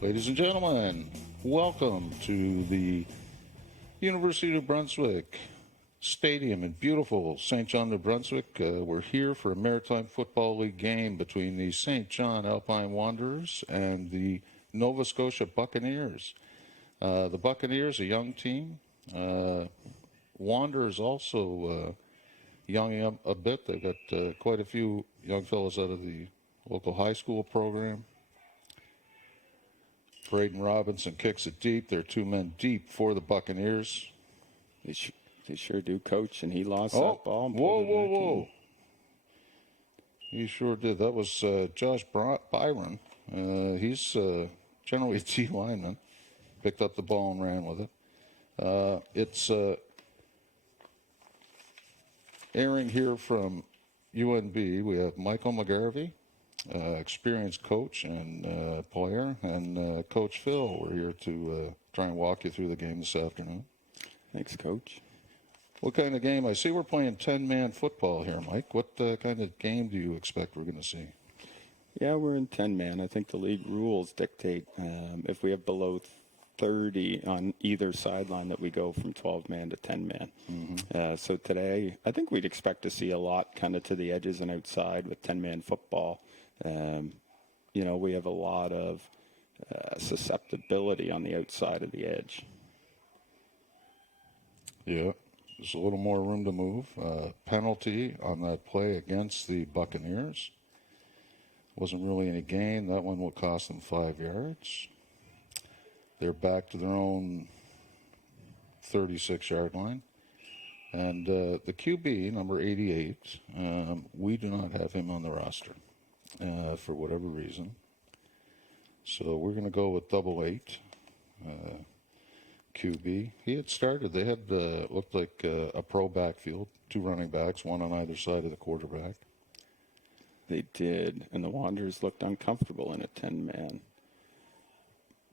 Ladies and gentlemen, welcome to the University of New Brunswick Stadium in beautiful Saint John, New Brunswick. We're here for a Maritime Football League game between the Saint John Alpine Wanderers and the Nova Scotia Buccaneers. The Buccaneers, a young team. Wanderers also younging up a bit. They've got quite a few young fellows out of the local high school program. Braden Robinson kicks it deep. They're two men deep for the Buccaneers. They sure do, Coach, and he lost that ball. And whoa. He sure did. That was Josh Byron. He's generally a T lineman. Picked up the ball and ran with it. It's airing here from UNB. We have Michael McGarvey, experienced coach and player, and Coach Phil. We're here to try and walk you through the game this afternoon. Thanks, Coach. What kind of game? I see we're playing 10-man football here, Mike. What kind of game do you expect we're going to see? Yeah, we're in 10-man. I think the league rules dictate if we have below 30 on either sideline that we go from 12-man to 10-man. Mm-hmm. So today, I think we'd expect to see a lot kind of to the edges and outside with 10-man football. We have a lot of susceptibility on the outside of the edge. Yeah, there's a little more room to move. Penalty on that play against the Buccaneers. Wasn't really any gain. That one will cost them 5 yards. They're back to their own 36-yard line. And the QB, number 88, we do not have him on the roster for whatever reason. So we're going to go with double 8 QB. He had started. They had looked like a pro backfield, two running backs, one on either side of the quarterback. They did, and the Wanderers looked uncomfortable in a 10-man.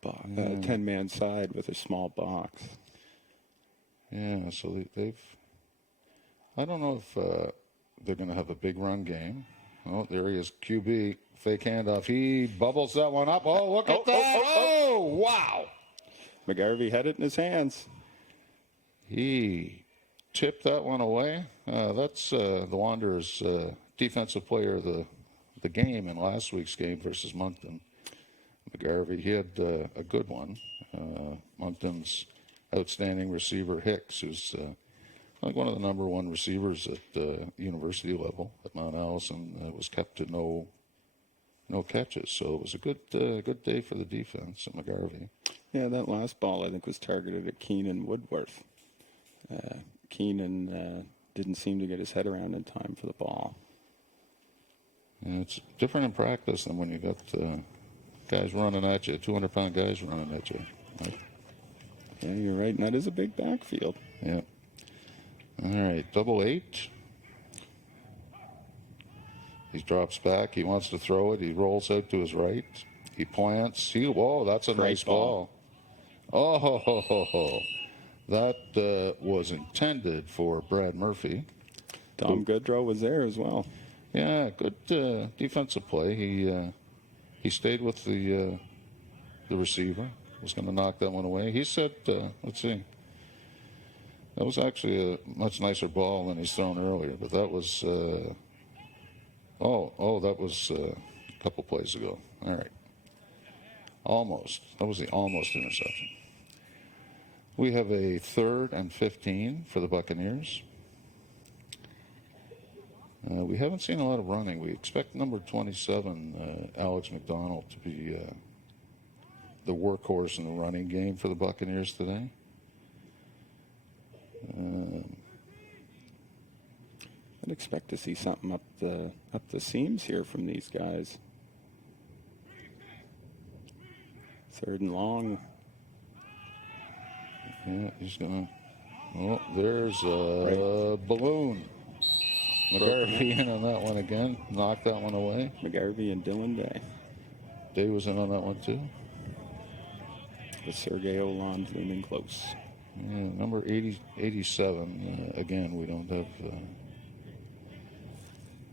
10-man side with a small box. Yeah, so they've. I don't know if they're going to have a big run game. Oh, there he is, QB, fake handoff. He bubbles that one up. Oh, look at that! Oh, wow! McGarvey had it in his hands. He tipped that one away. That's the Wanderers' defensive player of the game in last week's game versus Moncton. McGarvey, he had a good one. Moncton's outstanding receiver, Hicks, who's I think one of the number one receivers at university level at Mount Allison, was kept to no catches. So it was a good day for the defense at McGarvey. Yeah, that last ball I think was targeted at Keenan Woodworth. Keenan didn't seem to get his head around in time for the ball. Yeah, it's different in practice than when you got guys running at you, 200-pound guys running at you. Right? Yeah, you're right, and that is a big backfield. Yeah. All right, double 8. He drops back. He wants to throw it. He rolls out to his right. He plants. Whoa, that's a nice ball. Oh, that was intended for Brad Murphy. Tom Goodrow was there as well. Yeah, good defensive play. He stayed with the receiver. Was going to knock that one away. He said, let's see. That was actually a much nicer ball than he's thrown earlier. But that was, that was a couple plays ago. All right. Almost. That was the almost interception. We have a 3rd and 15 for the Buccaneers. We haven't seen a lot of running. We expect number 27, Alex McDonald, to be the workhorse in the running game for the Buccaneers today. I'd expect to see something up the seams here from these guys. 3rd and long. Yeah, he's gonna. Oh, there's a balloon. McGarvey in on that one again. Knocked that one away. McGarvey and Dylan Day. Day was in on that one too. With Sergei Olan looming close. Yeah, number 87. Again, we don't have.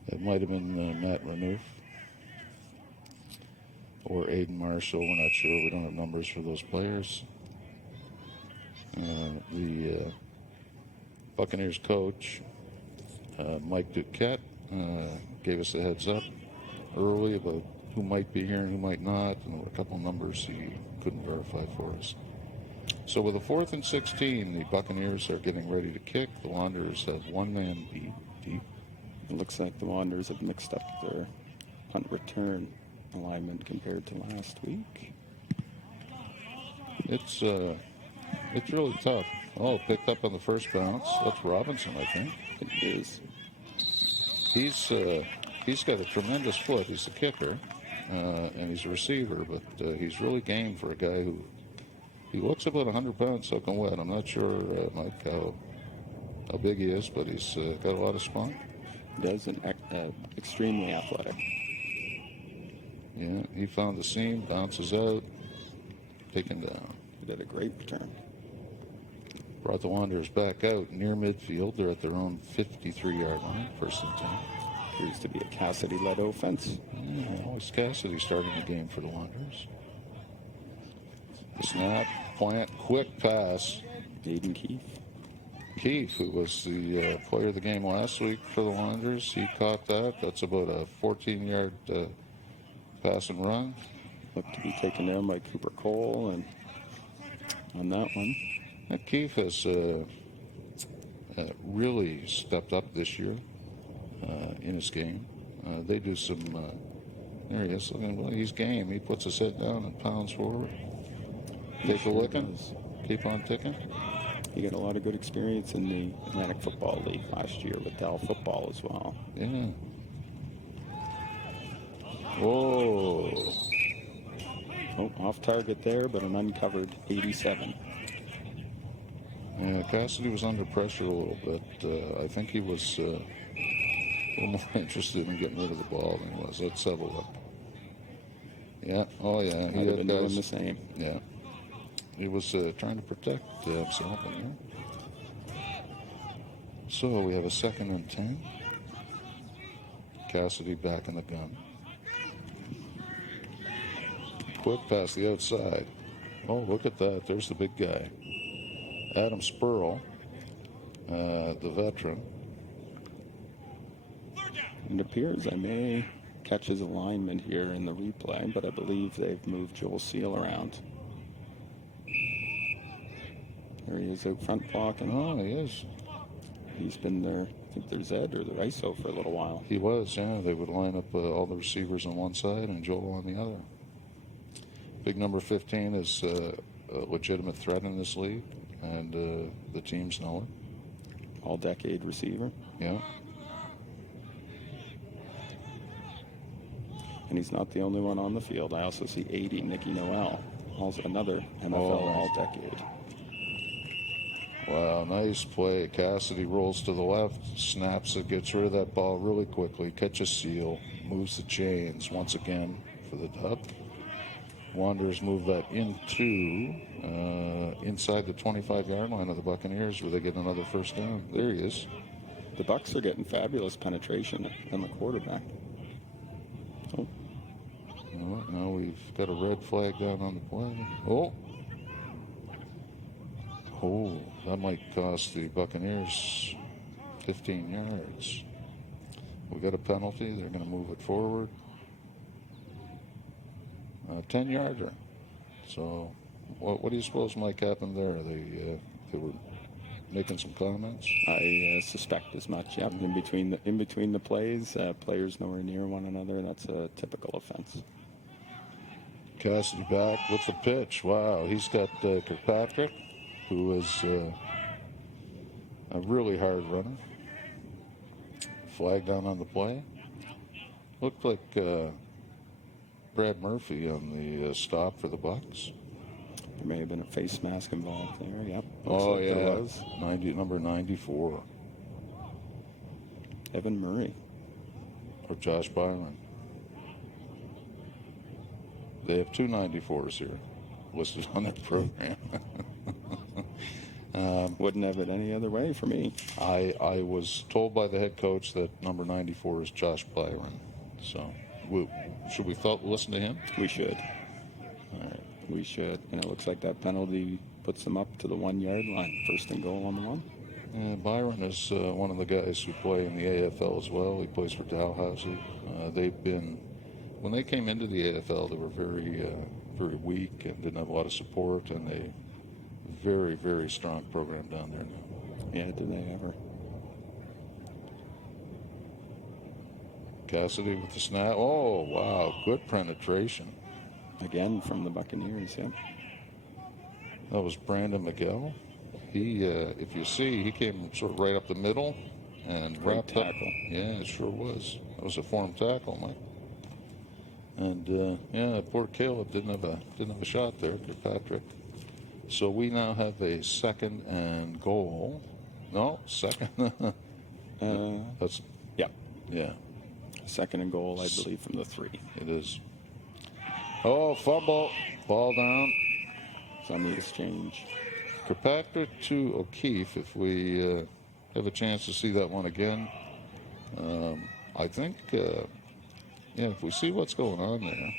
It might have been Matt Renouf. or Aiden Marshall. We're not sure. We don't have numbers for those players. The Buccaneers coach, Mike Duquette, gave us a heads up early about who might be here and who might not, and there were a couple numbers he couldn't verify for us. So with a 4th and 16, the Buccaneers are getting ready to kick. The Wanderers have one man deep. It looks like the Wanderers have mixed up their punt return alignment compared to last week. It's really tough. Oh, picked up on the first bounce. That's Robinson, I think. It is. He's got a tremendous foot. He's the kicker, and he's a receiver, but he's really game for a guy who he looks about 100 pounds soaking wet. I'm not sure, Mike, how big he is, but he's got a lot of spunk. Does an extremely athletic. Yeah, he found the seam, bounces out, taken down. He did a great return. Brought the Wanderers back out near midfield. They're at their own 53-yard line, 1st and 10. Appears to be a Cassidy-led offense. Yeah, always Cassidy starting the game for the Wanderers. The snap, plant, quick pass. Aiden Keefe. Keefe, who was the player of the game last week for the Wanderers, he caught that. That's about a 14-yard pass and run. Looked to be taken down by Cooper Cole, and on that one. Keefe has really stepped up this year in his game. They do some. There he is. Well, he's game. He puts his head down and pounds forward. Take a licking. Keep on ticking. He got a lot of good experience in the Atlantic Football League last year with Dal Football as well. Yeah. Whoa. Oh, off target there, but an uncovered 87. Yeah, Cassidy was under pressure a little bit. I think he was a little more interested in getting rid of the ball than he was. Let's settle up. Yeah. Oh, yeah. He had been doing the same. Yeah. He was trying to protect himself in there. So we have a 2nd and 10. Cassidy back in the gun. Quick past the outside. Oh, look at that. There's the big guy. Adam Spurl, the veteran. It appears I may catch his alignment here in the replay, but I believe they've moved Joel Seal around. There he is out front blocking. Oh, he is. He's been there, I think there's Ed or the ISO for a little while. He was, yeah. They would line up all the receivers on one side and Joel on the other. Big number 15 is a legitimate threat in this league, and the teams know it. All-decade receiver. Yeah. And he's not the only one on the field. I also see 80, Nicky Noel, also another NFL All-Decade. Wow, nice play. Cassidy rolls to the left, snaps it, gets rid of that ball really quickly, catches Seal, moves the chains once again for the dub. Wanderers move that into inside the 25-yard line of the Buccaneers, where they get another 1st down. There he is. The Bucs are getting fabulous penetration on the quarterback. Oh. Now we've got a red flag down on the play. Oh, that might cost the Buccaneers 15 yards. We got a penalty. They're going to move it forward. 10-yarder. So, what do you suppose, Mike, happened there? They were making some comments. I suspect as much. Yep. In between the plays, players nowhere near one another. That's a typical offense. Cassidy back with the pitch. Wow, he's got Kirkpatrick, who is a really hard runner. Flag down on the play. Looked like Brad Murphy on the stop for the Bucs. There may have been a face mask involved there. Yep. Oh, like yeah. There was. Number 94. Evan Murray. Or Josh Byron. They have 2 94s here listed on their program. Wouldn't have it any other way for me. I was told by the head coach that number 94 is Josh Byron. So Should we listen to him? We should. All right. We should. And it looks like that penalty puts them up to the 1 yard line. First and goal on the 1. Byron is one of the guys who play in the AFL as well. He plays for Dalhousie. When they came into the AFL, they were very, very weak and didn't have a lot of support, and they very, very strong program down there now. Yeah, did they ever? Cassidy with the snap. Oh, wow. Good penetration. Again from the Buccaneers, yeah. That was Brandon Miguel. He, if you see, he came sort of right up the middle and Great wrapped tackle. up. Yeah, it sure was. That was a form tackle, Mike. And poor Caleb didn't have a shot there, Kirkpatrick. So we now have a second and goal. No, second. That's yeah. Second and goal, I believe, from the 3. It is. Oh, fumble. Ball down. It's on the exchange. Kirkpatrick to O'Keefe. If we have a chance to see that one again, I think, if we see what's going on there,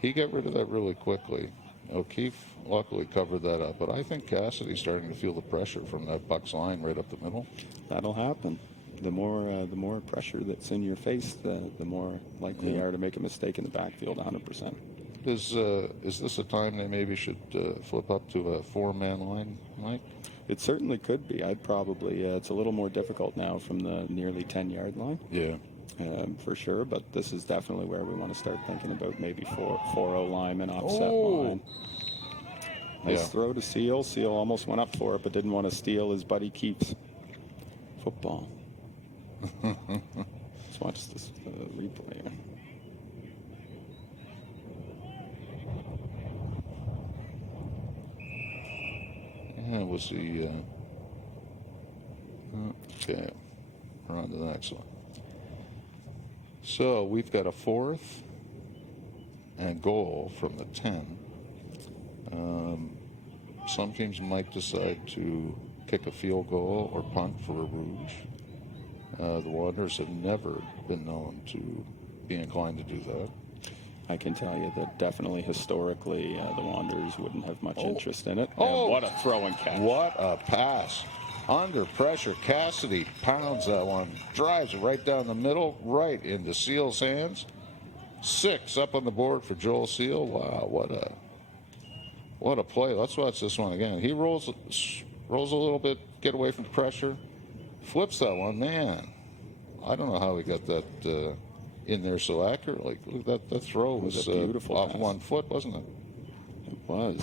he got rid of that really quickly. O'Keefe luckily covered that up, but I think Cassidy's starting to feel the pressure from that Bucks line right up the middle. That'll happen. The more pressure that's in your face, the more likely you are to make a mistake in the backfield. 100%. Is this a time they maybe should flip up to a 4-man line, Mike? It certainly could be. I'd probably. It's a little more difficult now from the nearly 10-yard line. Yeah. For sure, but this is definitely where we want to start thinking about maybe 4-0 lineman, offset line. Nice throw to Seal. Seal almost went up for it, but didn't want to steal his buddy Keith's football. Let's watch this replay here. Yeah, we'll see. Okay, we're on to the next one. So we've got a 4th and goal from the 10. Some teams might decide to kick a field goal or punt for a rouge. The Wanderers have never been known to be inclined to do that. I can tell you that definitely historically the Wanderers wouldn't have much interest in it. And what a throw and catch. What a pass. Under pressure, Cassidy pounds that one, drives it right down the middle, right into Seal's hands. 6 up on the board for Joel Seal. Wow, what a play. Let's watch this one again. He rolls a little bit, get away from pressure, flips that one. Man, I don't know how he got that in there so accurately. That throw was a beautiful off pass. 1 foot, wasn't it? It was.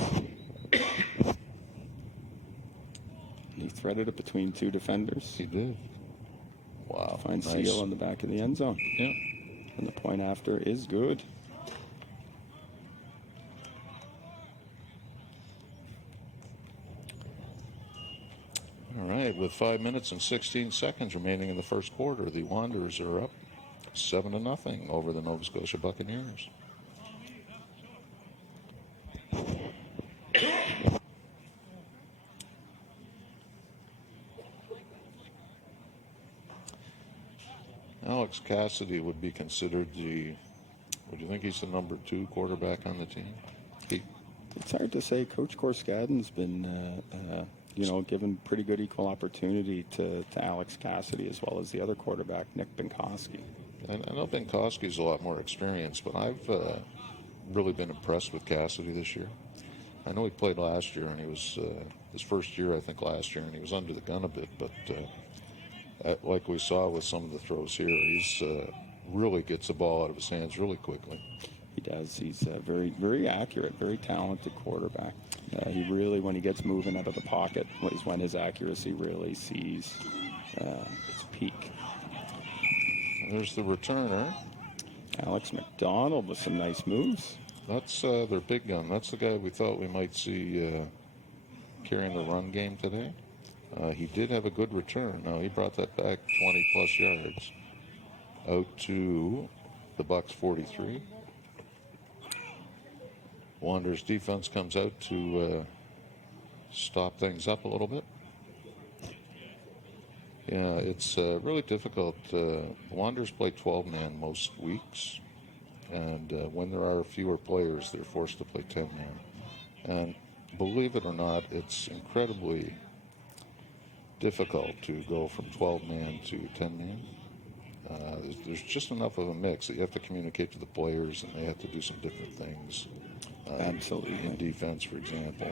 He threaded it between 2 defenders. He did. Wow. Finds nice. Seal on the back of the end zone. Yeah. And the point after is good. All right, with 5 minutes and 16 seconds remaining in the first quarter, the Wanderers are up 7-0 over the Nova Scotia Buccaneers. Alex Cassidy would be considered would you think he's the number 2 quarterback on the team? It's hard to say. Coach Korskadin's been, given pretty good equal opportunity to Alex Cassidy as well as the other quarterback, Nick Binkowski. I know Binkowski's a lot more experienced, but I've really been impressed with Cassidy this year. I know he played last year, and he was his first year, I think, last year, and he was under the gun a bit, but like we saw with some of the throws here, he's really gets the ball out of his hands really quickly. He does. He's very, very accurate, very talented quarterback. He really, when he gets moving out of the pocket, is when his accuracy really sees its peak. There's the returner. Alex McDonald with some nice moves. That's their big gun. That's the guy we thought we might see carrying the run game today. He did have a good return. Now, he brought that back 20-plus yards out to the Bucks 43. Wanderers defense comes out to stop things up a little bit. Yeah, it's really difficult. Wanderers play 12-man most weeks, And when there are fewer players, they're forced to play 10-man. And believe it or not, it's incredibly difficult to go from 12-man to 10-man. There's just enough of a mix that you have to communicate to the players, and they have to do some different things. Absolutely. In defense, for example.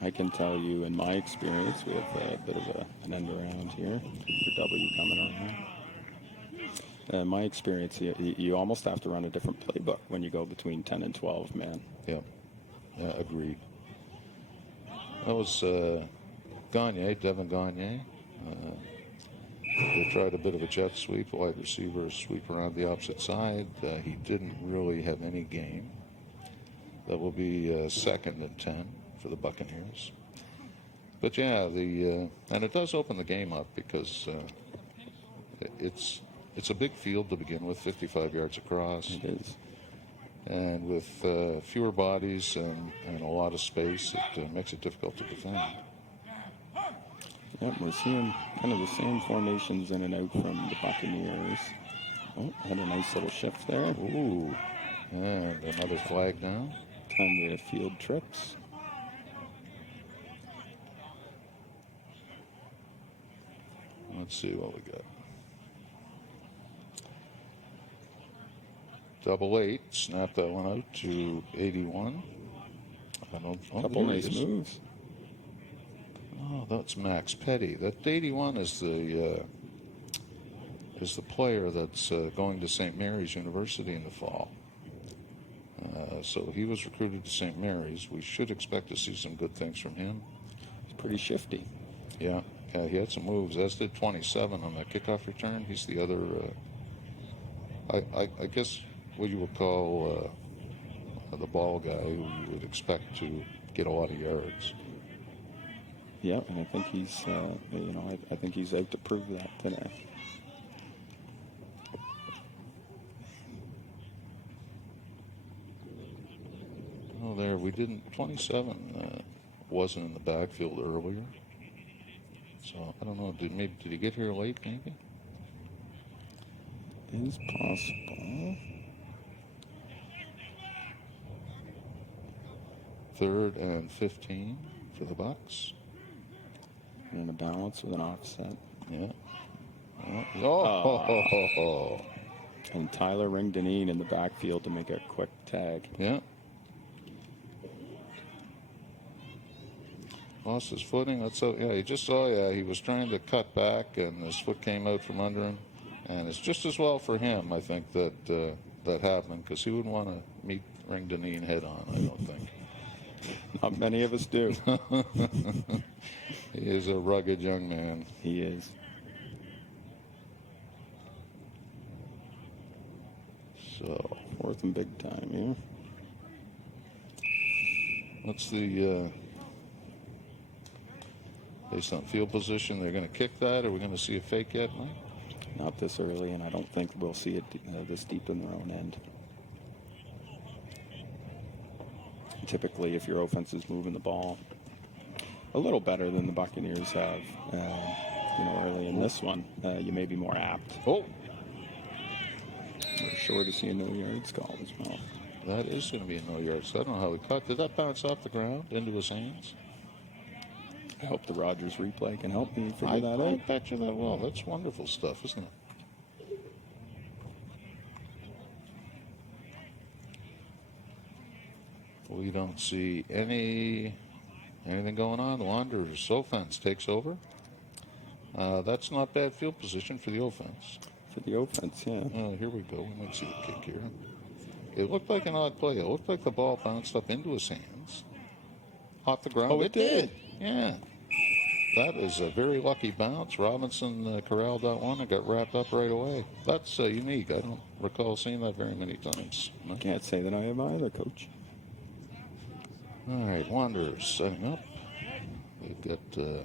I can tell you, in my experience, we have a bit of an end around here. The W coming on here. In my experience, you almost have to run a different playbook when you go between 10 and 12, man. Yeah, agreed. That was Devin Gagne. They tried a bit of a jet sweep, wide receiver sweep around the opposite side. He didn't really have any game. That will be 2nd and 10 for the Buccaneers. But yeah, and it does open the game up because it's a big field to begin with, 55 yards across. It is. And with fewer bodies and a lot of space, it makes it difficult to defend. Yep, we're seeing kind of the same formations in and out from the Buccaneers. Oh, had a nice little shift there. Ooh, and another flag down. Time to field trips. Let's see what we got. 888, snap that one out to 81. Couple nice moves. Oh, that's Max Petty. That 81 is the player that's going to St. Mary's University in the fall. So he was recruited to St. Mary's. We should expect to see some good things from him. He's pretty shifty. Yeah, he had some moves, as did 27 on that kickoff return. He's the other, I guess, what you would call the ball guy who you would expect to get a lot of yards. Yeah, and I think he's, I think he's out to prove that today. Oh, there, we didn't, 27 wasn't in the backfield earlier. So, I don't know, did he get here late, maybe? Is possible. 3rd and 15 for the Bucs. And in a balance with an offset. Yeah. Oh. And Tyler Ringdeneen in the backfield to make a quick tag. Yeah. Lost his footing. He just saw, he was trying to cut back, and his foot came out from under him. And it's just as well for him, I think, that that happened, because he wouldn't want to meet Ringdeneen head on, I don't think. Not many of us do. He is a rugged young man. He is. So, 4th and big time, yeah. What's the, based on field position, they're going to kick that? Are we going to see a fake yet, Mike? Not this early, and I don't think we'll see it this deep in their own end. Typically, if your offense is moving the ball a little better than the Buccaneers have, early in this one, you may be more apt. Oh, we're sure to see a no yards call as well. That is going to be a no yards. I don't know how he caught. Did that bounce off the ground into his hands? I hope the Rogers replay can help me figure that out. I bet you that will. That's wonderful stuff, isn't it? We don't see anything going on. The Wanderers offense takes over. That's not bad field position for the offense. For the offense, yeah. Here we go. We might see the kick here. It looked like an odd play. It looked like the ball bounced up into his hands. Off the ground. Oh, it did? Yeah. That is a very lucky bounce. Robinson corralled that one and got wrapped up right away. That's unique. I don't recall seeing that very many times. No? Can't say that I have either, Coach. All right, Wanderers setting up. They've got a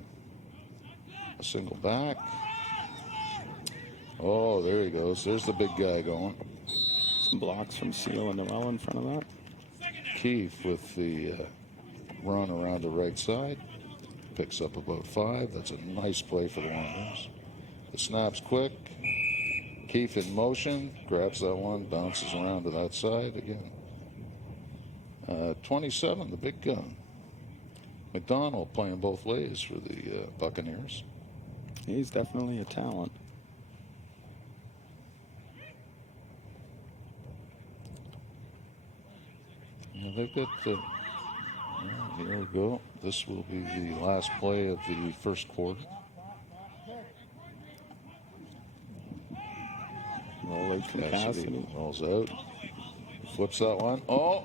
single back. Oh, there he goes. There's the big guy going. Some blocks from Seal and Noel in front of that. Keefe with the run around the right side. Picks up about 5. That's a nice play for the Wanderers. The snap's quick. Keith in motion, grabs that one, bounces around to that side again. 27, the big gun. McDonald playing both ways for the Buccaneers. He's definitely a talent. They've got here we go. This will be the last play of the first quarter. Roll out from Cassidy. Rolls out. Flips that one. Oh!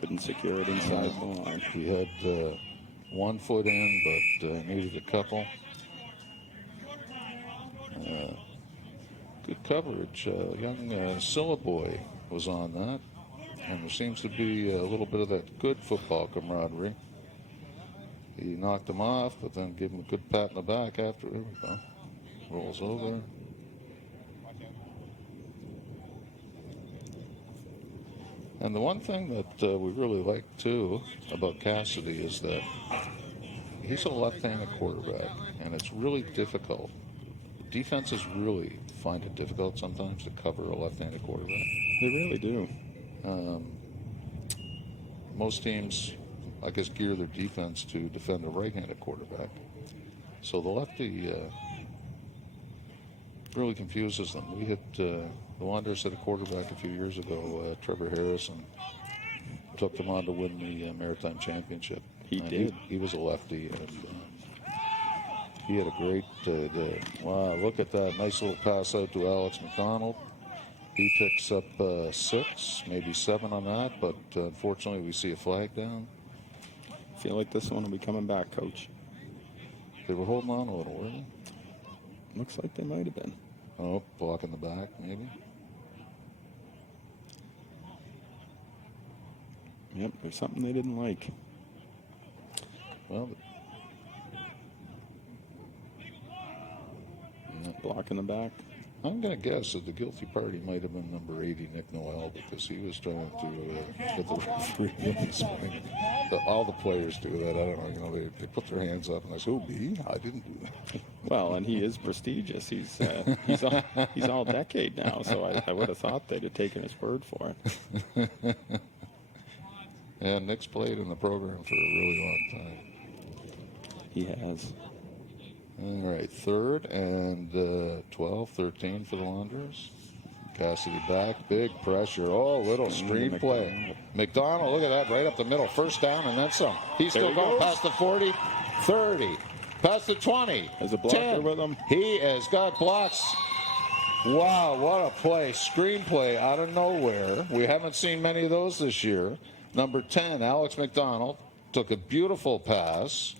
Couldn't secure it inside the line. He had 1 foot in, but needed a couple. Good coverage. Young Syllaboy was on that. And there seems to be a little bit of that good football camaraderie. He knocked him off, but then gave him a good pat in the back after. There we go. Rolls over. And the one thing that we really like, too, about Cassidy is that he's a left-handed quarterback, and it's really difficult. Defenses really find it difficult sometimes to cover a left-handed quarterback. They really do. Most teams, I guess, gear their defense to defend a right-handed quarterback. So the lefty really confuses them. We had the Wanderers had a quarterback a few years ago, Trevor Harrison, took them on to win the Maritime Championship. He did. He was a lefty, and he had a great day. Wow, look at that. Nice little pass out to Alex McDonald. He picks up 6, maybe 7 on that, but unfortunately we see a flag down. I feel like this one will be coming back, Coach. They were holding on a little, were they? Looks like they might have been. Oh, blocking the back, maybe. Yep, there's something they didn't like. Well, Blocking the back. I'm going to guess that the guilty party might have been number 80, Nick Noel, because he was trying to get the referee in his swing. All the players do that. I don't know. They put their hands up and I say, "Oh, me? I didn't do that." Well, and he is prestigious. He's all decade now, so I would have thought they'd have taken his word for it. Yeah, Nick's played in the program for a really long time. He has. All right, 3rd and 12, 13 for the Wanderers. Cassidy back, big pressure. Oh, little screen play. McDonald, look at that, right up the middle. First down and then some. He's still going past the 40, 30, past the 20. There's a blocker 10. with him. He has got blocks. Wow, what a play. Screen play out of nowhere. We haven't seen many of those this year. Number 10, Alex McDonald, took a beautiful pass.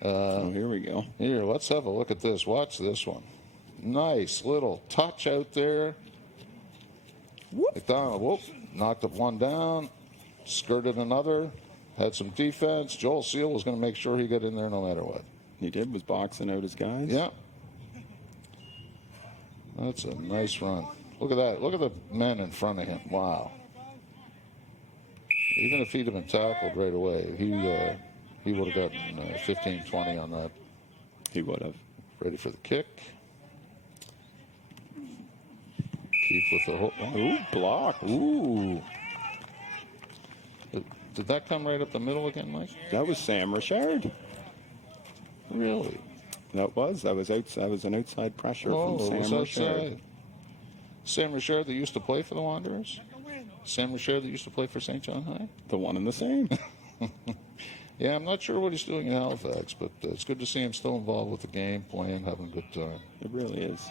Here we go. Here, let's have a look at this. Watch this one. Nice little touch out there. Whoop. McDonald, knocked up one down, skirted another, had some defense. Joel Seal was going to make sure he got in there no matter what. He did, was boxing out his guys. Yeah. That's a nice run. Look at that. Look at the men in front of him. Wow. Even if he'd have been tackled right away, he would have gotten 15, 20 on that. He would have. Ready for the kick. Keith with the hook. Ooh, blocked. Ooh. Did that come right up the middle again, Mike? That was Sam Richard. Really? That was an outside pressure Oh, from it was Sam outside. Richard. Sam Richard that used to play for the Wanderers? Sam Richard that used to play for Saint John High? The one and the same. Yeah, I'm not sure what he's doing in Halifax, but it's good to see him still involved with the game, playing, having a good time. It really is.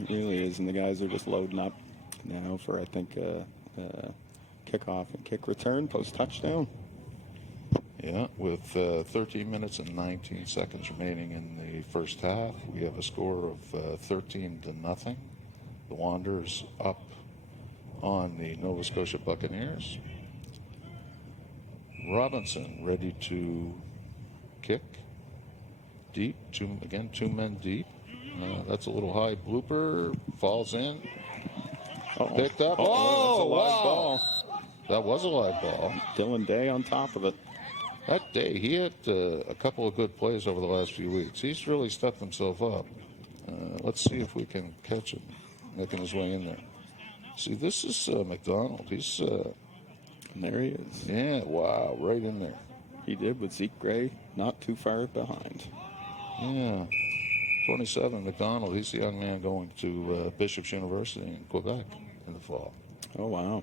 It really is, and the guys are just loading up now for, I think, kickoff and kick return, post-touchdown. Yeah, with 13 minutes and 19 seconds remaining in the first half, we have a score of 13-0. The Wanderers up on the Nova Scotia Buccaneers. Robinson ready to kick. Deep, two men deep. That's a little high blooper. Falls in. Uh-oh. Picked up. Uh-oh, Oh, that's a live wow. ball. That was a live ball. Dylan Day on top of it. That day, he had a couple of good plays over the last few weeks. He's really stepped himself up. Let's see if we can catch him making his way in there. See, this is McDonald. He's And there he is. yeah, wow, right in there. He did with Zeke Gray, not too far behind. Yeah, 27 McDonald. He's the young man going to Bishop's University in Quebec in the fall. Oh, wow.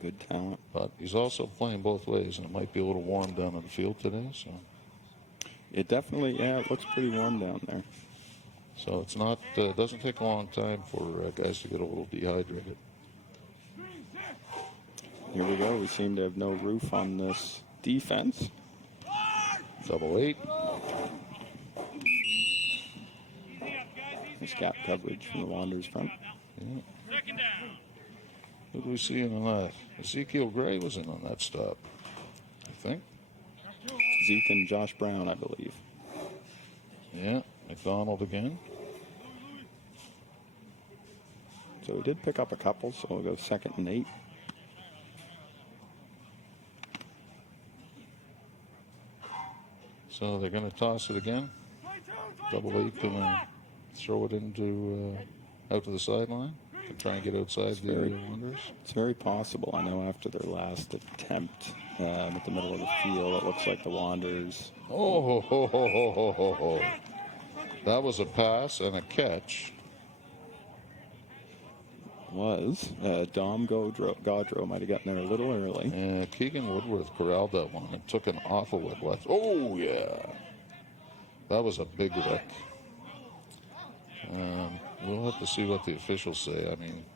Good talent. But he's also playing both ways, and it might be a little warm down on the field today. So, It definitely, yeah, it looks pretty warm down there. so it's not doesn't take a long time for guys to get a little dehydrated. Here we go. We seem to have no roof on this defense. 8. Nice gap coverage from the Wanderers front. Yeah. What do we see in that? Ezekiel Gray was in on that stop, I think. Zeke and Josh Brown, I believe. Yeah, McDonald again. So we did pick up a couple, so we'll go 2nd and 8. So they're going to toss it again. 8, going to throw it into out to the sideline to try and get outside the Wanderers. It's very possible. I know after their last attempt at the middle of the field, it looks like the Wanderers. Oh, ho, ho, ho, ho, ho, ho. That was a pass and a catch. Was Dom Gaudreau might have gotten there a little early. And Keegan Woodworth corralled that one and took an awful with left. Oh, yeah. That was a big lick. We'll have to see what the officials say. I mean,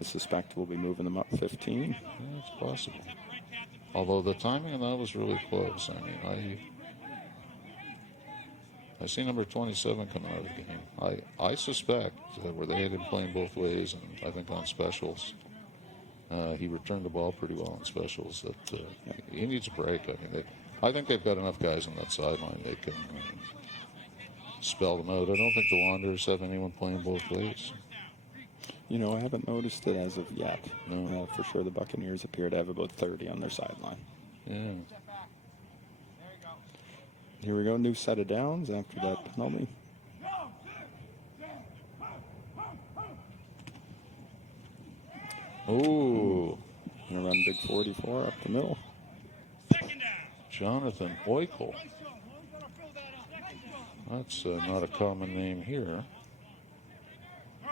I suspect we'll be moving them up 15. yeah, it's possible. Although the timing on that was really close. I mean, I see number 27 coming out of the game. I suspect where they had him playing both ways, and I think on specials, he returned the ball pretty well on specials. That he needs a break. I mean, I think they've got enough guys on that sideline they can spell them out. I don't think the Wanderers have anyone playing both ways. You know, I haven't noticed it as of yet. No. For sure, the Buccaneers appear to have about 30 on their sideline. Yeah. Here we go, new set of downs after that penalty. Ooh. Gonna run big 44 up the middle. Jonathan Oikel. That's not a common name here.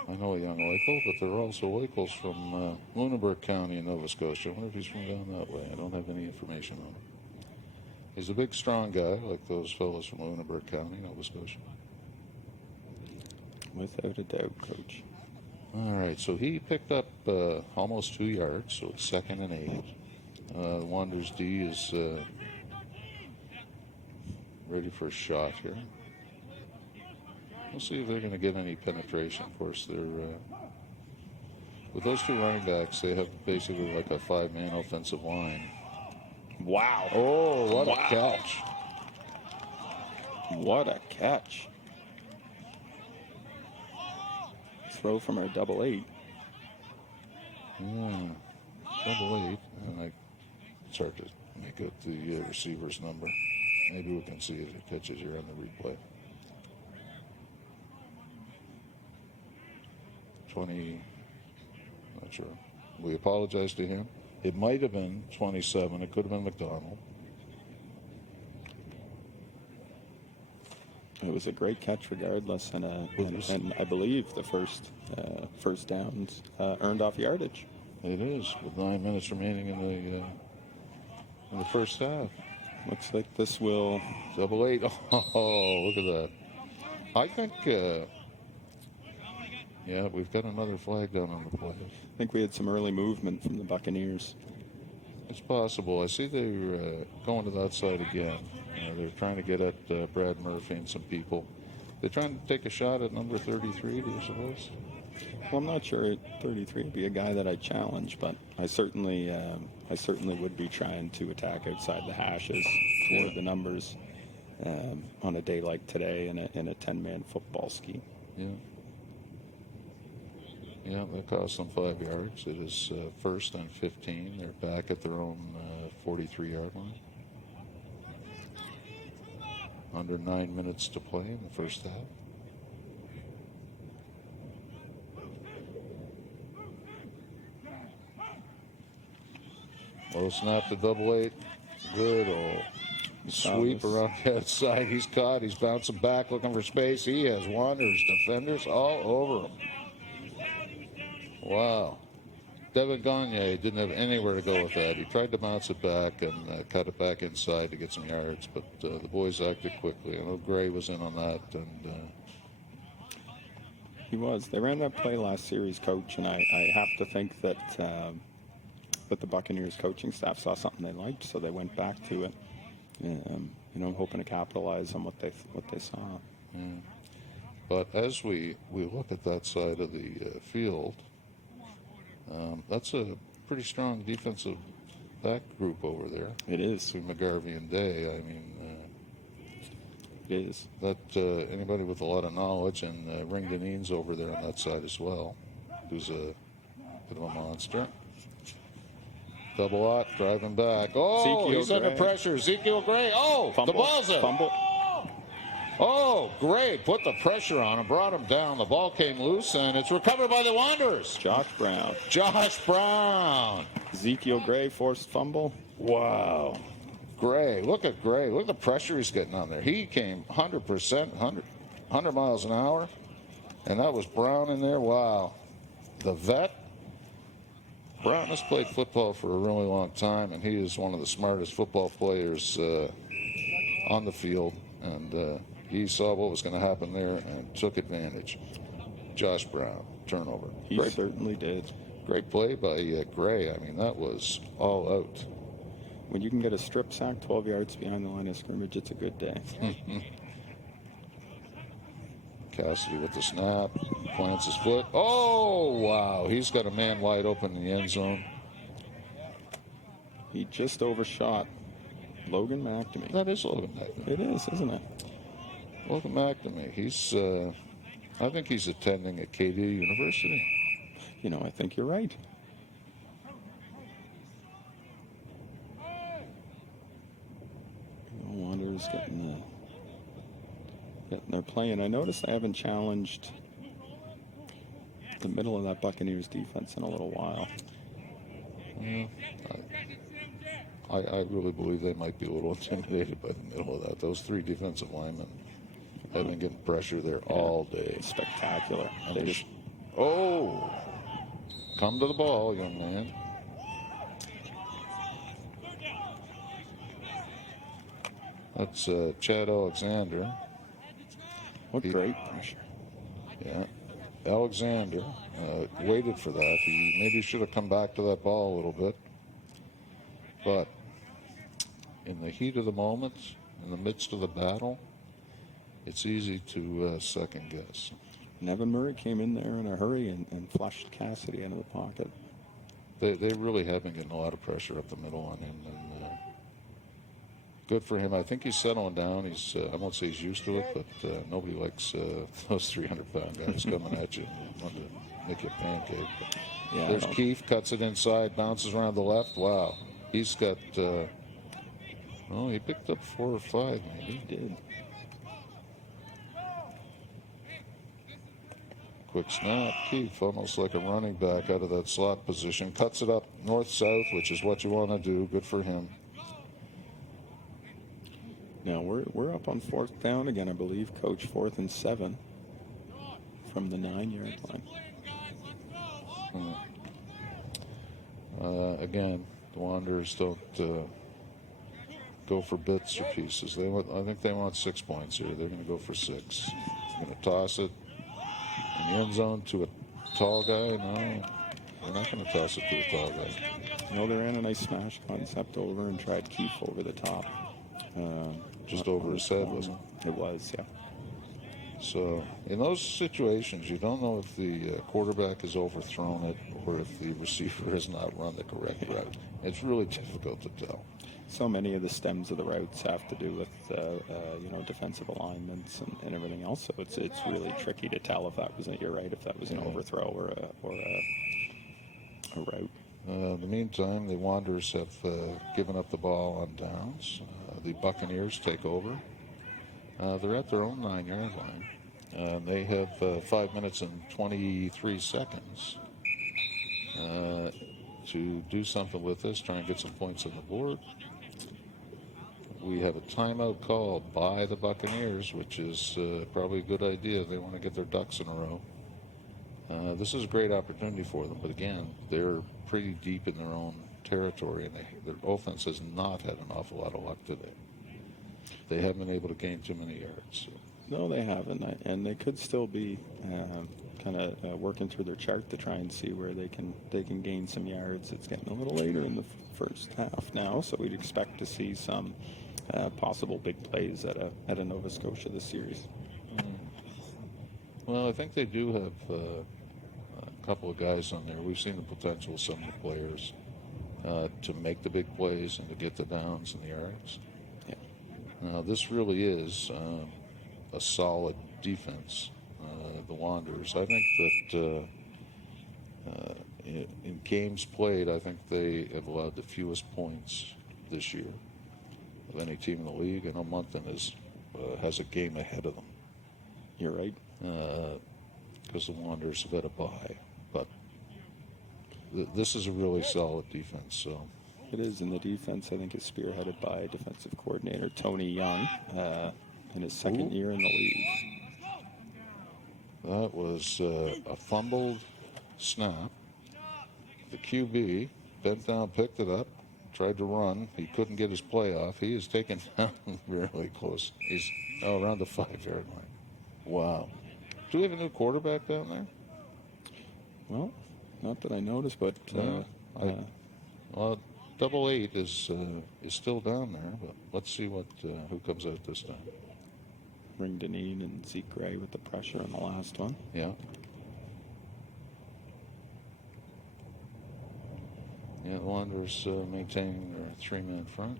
I know a young Oikel, but there are also Oikels from Lunenburg County in Nova Scotia. I wonder if he's from down that way. I don't have any information on him. He's a big, strong guy, like those fellows from Lunenburg County, Nova Scotia. Without a doubt, Coach. All right, so he picked up almost 2 yards, so it's 2nd and 8. The Wanderers D is ready for a shot here. We'll see if they're going to get any penetration. Of course, they're with those two running backs, they have basically like a 5-man offensive line. Wow. Oh, what a catch. What a catch. Throw from our 8. Yeah, 8. And it's hard to make out the receiver's number. Maybe we can see if it catches here on the replay. 20, not sure. We apologize to him. It might have been 27. It could have been McDonald. It was a great catch regardless, and I believe the first downs earned off yardage. It is, with 9 minutes remaining in the first half. Looks like this will... 8. Oh, look at that. I think, yeah, we've got another flag down on the play. I think we had some early movement from the Buccaneers. It's possible. I see they're going to that side again. They're trying to get at Brad Murphy and some people. They're trying to take a shot at number 33, do you suppose? Well, I'm not sure 33 would be a guy that I challenge, but I certainly would be trying to attack outside the hashes toward the numbers on a day like today in a 10-man football scheme. Yeah. Yeah, that cost them 5 yards. It is first and 15. They're back at their own 43-yard line. Under 9 minutes to play in the first half. Low snap to double 8. Good old sweep around the outside. He's caught. He's bouncing back, looking for space. He has Wanderers defenders all over him. Wow. Devin Gagne didn't have anywhere to go with that. He tried to bounce it back and cut it back inside to get some yards, but the boys acted quickly. I know Gray was in on that. And he was. They ran that play last series, Coach, and I have to think that the Buccaneers coaching staff saw something they liked, so they went back to it. Hoping to capitalize on what they saw. Yeah. But as we look at that side of the field, that's a pretty strong defensive back group over there. It is. Between McGarvey and Day. I mean, it is. That anybody with a lot of knowledge, and Ringanine's over there on that side as well, who's a bit of a monster. Double out, driving back. Oh, he's under pressure. Ezekiel Gray. Oh, Fumble. The ball's in. Fumble. Oh, Gray put the pressure on him, brought him down. The ball came loose, and it's recovered by the Wanderers. Josh Brown. Josh Brown. Ezekiel Gray forced fumble. Wow. Gray. Look at Gray. Look at the pressure he's getting on there. He came 100%, 100 miles an hour, and that was Brown in there. Wow. The vet. Brown has played football for a really long time, and he is one of the smartest football players on the field. And he saw what was going to happen there and took advantage. Josh Brown, turnover. He certainly did. Great play by Gray. I mean, that was all out. When you can get a strip sack 12 yards behind the line of scrimmage, it's a good day. Cassidy with the snap, plants his foot. Oh, wow. He's got a man wide open in the end zone. He just overshot Logan McNamee. That is Logan McNamee. It is, isn't it? Logan McNamee. He's, I think he's attending at KD University. I think you're right. Wanderers getting their play. And I noticed I haven't challenged the middle of that Buccaneers defense in a little while. Yeah, I really believe they might be a little intimidated by the middle of that. Those three defensive linemen have been getting pressure there all day. Spectacular. Come to the ball, young man. That's Chad Alexander. What great pressure. Yeah. Alexander waited for that. He maybe should have come back to that ball a little bit. But in the heat of the moment, in the midst of the battle, it's easy to second guess. Evan Murray came in there in a hurry and flushed Cassidy into the pocket. They really have been getting a lot of pressure up the middle on him. And good for him. I think he's settling down. He's I won't say he's used to it, but nobody likes those 300-pound guys coming at you and wanting to make you a pancake. But yeah, there's Keefe, cuts it inside, bounces around the left. Wow. He's got, he picked up 4 or 5, maybe. He did. Quick snap. Keefe, almost like a running back out of that slot position. Cuts it up north-south, which is what you want to do. Good for him. Now we're up on 4th down again, I believe, Coach. 4th and 7 from the 9-yard line. Again, the Wanderers don't go for bits or pieces. I think they want 6 points here. They're going to go for 6. They're going to toss it in the end zone to a tall guy. No, they're not going to toss it to a tall guy. They ran a nice smash concept over and tried Keefe over the top. Just over his head, wasn't it? It was, yeah. So in those situations, you don't know if the quarterback has overthrown it or if the receiver has not run the correct route. It's really difficult to tell. So many of the stems of the routes have to do with defensive alignments and everything else. So it's really tricky to tell if that was, you're right, if that was an overthrow or a route. In the meantime, the Wanderers have given up the ball on downs. The Buccaneers take over. They're at their own 9-yard line. They have 5 minutes and 23 seconds to do something with this, try and get some points on the board. We have a timeout called by the Buccaneers, which is probably a good idea. They want to get their ducks in a row. This is a great opportunity for them, but again, they're pretty deep in their own territory, and their offense has not had an awful lot of luck today. They haven't been able to gain too many yards. So. No, they haven't, and they could still be kind of working through their chart to try and see where they can gain some yards. It's getting a little later in the first half now, so we'd expect to see some possible big plays at a Nova Scotia this series. Well, I think they do have a couple of guys on there. We've seen the potential of some of the players to make the big plays and to get the downs and the yards. Yeah. This really is a solid defense, the Wanderers. I think that in games played, I think they have allowed the fewest points this year of any team in the league. I know Moncton has a game ahead of them. You're right. Because the Wanderers have had a bye. But this is a really solid defense. So it is, and the defense, I think, is spearheaded by defensive coordinator Tony Young in his second year in the league. That was a fumbled snap. The QB bent down, picked it up, tried to run. He couldn't get his play off. He is taken down really close. He's around the 5-yard line. Wow. Do we have a new quarterback down there? Well, not that I noticed, but well, 88 is still down there. But let's see who comes out this time. Ring Deneen and Zeke Gray with the pressure on the last one. Yeah. Yeah, the Wanderers maintaining their 3-man front.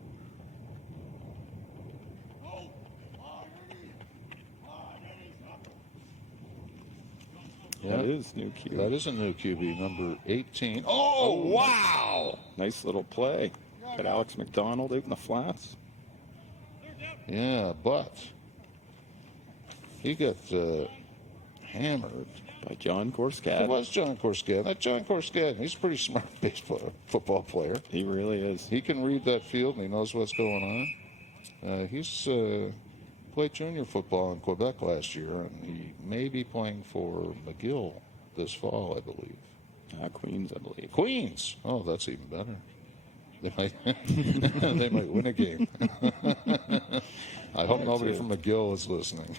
Yeah. That is new QB. That is a new QB, number 18. Oh, wow! Nice little play. Got Alex McDonald out in the flats. Yeah, but he got hammered. By John Korskad. It was John Korskad. That's John Korskad. He's a pretty smart football player. He really is. He can read that field, and he knows what's going on. He's played junior football in Quebec last year, and he may be playing for McGill this fall, I believe. Queens, I believe. Queens. Oh, that's even better. They might win a game. I hope nobody from McGill is listening.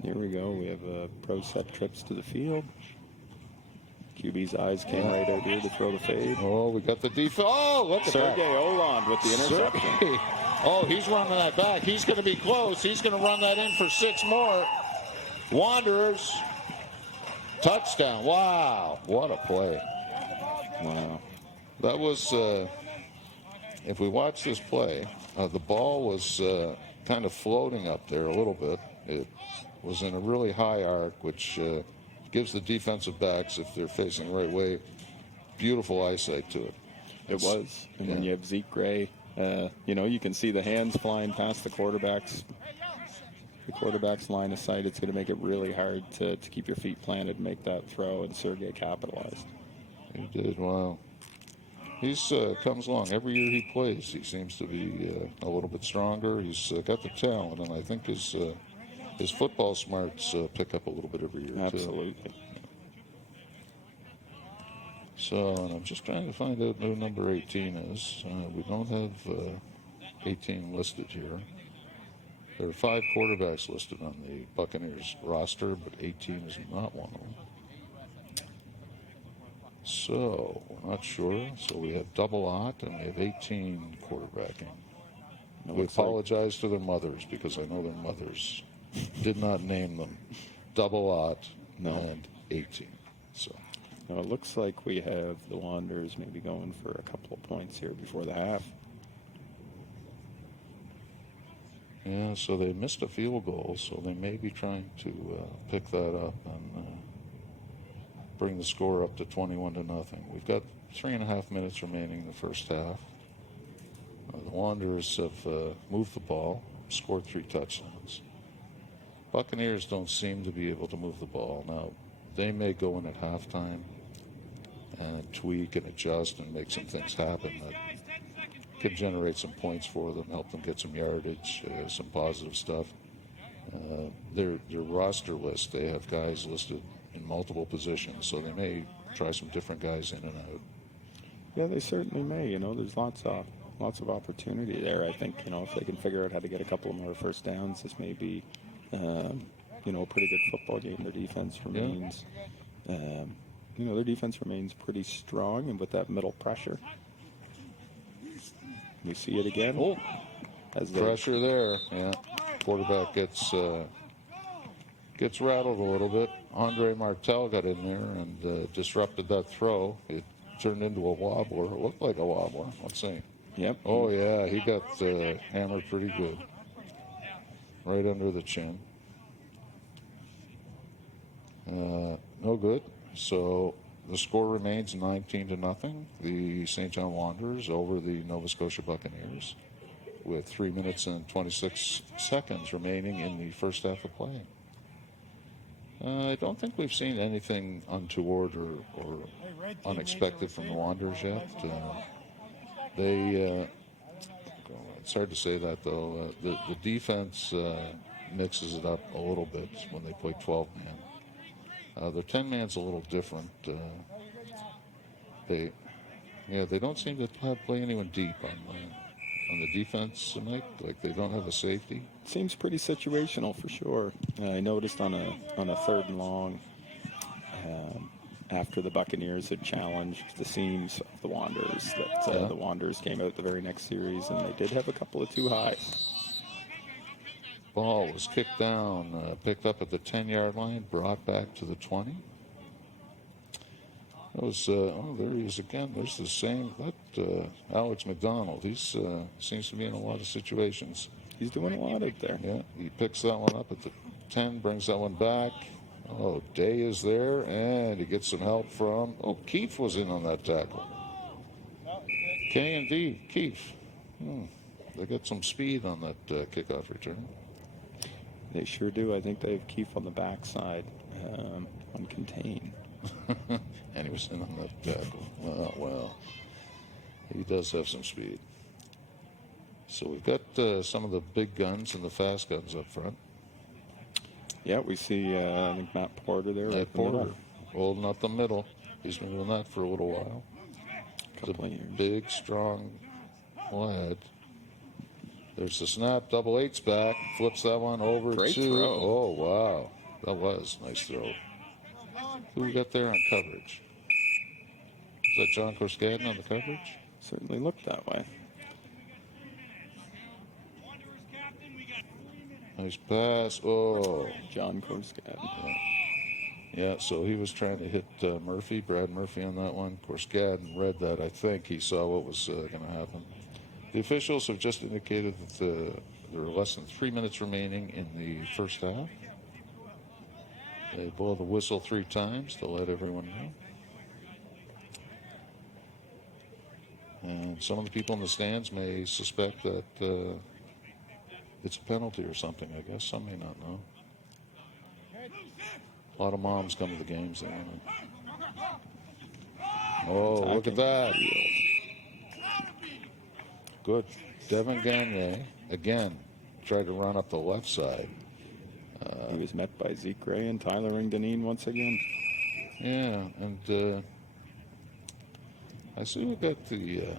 Here we go. We have pro set trips to the field. QB's eyes came right out here to throw the fade. Oh, we got the defense. Oh, look at that. Sergei Oland with the interception. Oh, he's running that back. He's going to be close. He's going to run that in for 6 more. Wanderers. Touchdown. Wow. What a play. Wow. That was, if we watch this play, the ball was kind of floating up there a little bit. It was in a really high arc, which gives the defensive backs, if they're facing the right way, beautiful eyesight to it. It was. And when you have Zeke Gray, you can see the hands flying past the quarterback's line of sight. It's going to make it really hard to keep your feet planted and make that throw, and Sergei capitalized. He did. Wow. He's comes along. Every year he plays, he seems to be a little bit stronger. He's got the talent, and I think his football smarts pick up a little bit every year, Absolutely. too. So, and I'm just trying to find out who number 18 is. We don't have 18 listed here. There are 5 quarterbacks listed on the Buccaneers roster, but 18 is not one of them. So, we're not sure. So we have double aught, and we have 18 quarterbacking. We apologize to their mothers because I know their mothers did not name them double aught and 18. So now it looks like we have the Wanderers maybe going for a couple of points here before the half. yeah, so they missed a field goal, so they may be trying to pick that up and bring the score up to 21-0. We've got 3.5 minutes remaining in the first half. The Wanderers have moved the ball, scored 3 touchdowns. Buccaneers don't seem to be able to move the ball. Now, they may go in at halftime and tweak and adjust and make some things happen that could generate some points for them, help them get some yardage, some positive stuff. Their roster list, they have guys listed in multiple positions, so they may try some different guys in and out. Yeah, they certainly may. There's lots of opportunity there. I think, if they can figure out how to get a couple more first downs, this may be, a pretty good football game. Their defense remains, their defense remains pretty strong, and with that middle pressure, we see it again. Oh, pressure there. Yeah, quarterback gets rattled a little bit. Andre Martel got in there and disrupted that throw. It turned into a wobbler. It looked like a wobbler. Let's see. Yep. Oh, yeah, he got hammered pretty good. Right under the chin. No good. So the score remains 19-0. The Saint John Wanderers over the Nova Scotia Buccaneers with 3 minutes and 26 seconds remaining in the first half of play. I don't think we've seen anything untoward or unexpected from the Wanderers yet. It's hard to say that, though. The defense mixes it up a little bit when they play 12-man. Their 10-man's a little different. They don't seem to play anyone deep on the defense tonight. Like, they don't have a safety. Seems pretty situational for sure. I noticed on a third and long, after the Buccaneers had challenged the seams of the Wanderers, that the Wanderers came out the very next series, and they did have a couple of too highs. Ball was kicked down, picked up at the 10-yard line, brought back to the 20. That was, there he is again. There's the same, Alex McDonald. He's seems to be in a lot of situations. He's doing a lot out there. Yeah, he picks that one up at the 10, brings that one back. Oh, Day is there, and he gets some help from, Keefe was in on that tackle. K&D, Keefe. They got some speed on that kickoff return. They sure do. I think they have Keefe on the backside on contain. And he was in on that tackle. Well, he does have some speed. So we've got some of the big guns and the fast guns up front. Yeah, we see, I think, Matt Porter there. Matt Porter, holding up the middle. He's been doing that for a little while. Couple of years. Big, strong lad. There's the snap. 8's back. Flips that one over Great to. throw. Oh, wow. That was a nice throw. Who we got there on coverage? Is that John Corskadden on the coverage? Certainly looked that way. Nice pass. Oh. John Corskadden. Yeah, so he was trying to hit Murphy, Brad Murphy on that one. Corskadden read that. I think he saw what was going to happen. The officials have just indicated that there are less than 3 minutes remaining in the first half. They blow the whistle 3 times to let everyone know. And some of the people in the stands may suspect that it's a penalty or something, I guess. Some may not know. A lot of moms come to the games. Oh, look at that. Good. Devin Gagne, again, tried to run up the left side. He was met by Zeke Gray and Tyler Ringdeneen once again. Yeah, and I see we got the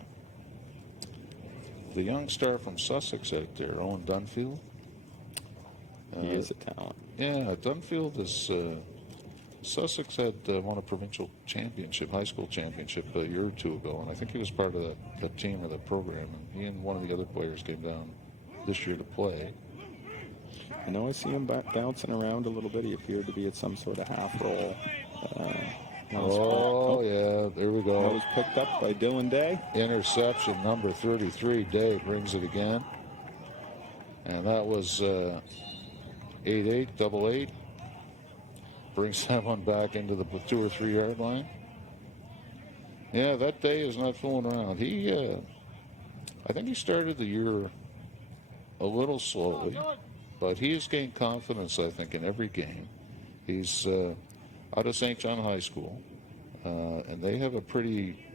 young star from Sussex out there, Owen Dunfield. He is a talent. Yeah, Dunfield is. Sussex had won a provincial championship, high school championship, a year or two ago, and I think he was part of that team or that program. And he and one of the other players came down this year to play. I know I see him bouncing around a little bit. He appeared to be at some sort of half roll. Yeah, there we go. That was picked up by Dylan Day. Interception number 33. Day brings it again. And that was 8-8, double 8. Brings that one back into the 2 or 3 yard line. Yeah, that Day is not fooling around. I think he started the year a little slowly, but he has gained confidence, I think, in every game. He's out of Saint John High School, and they have a pretty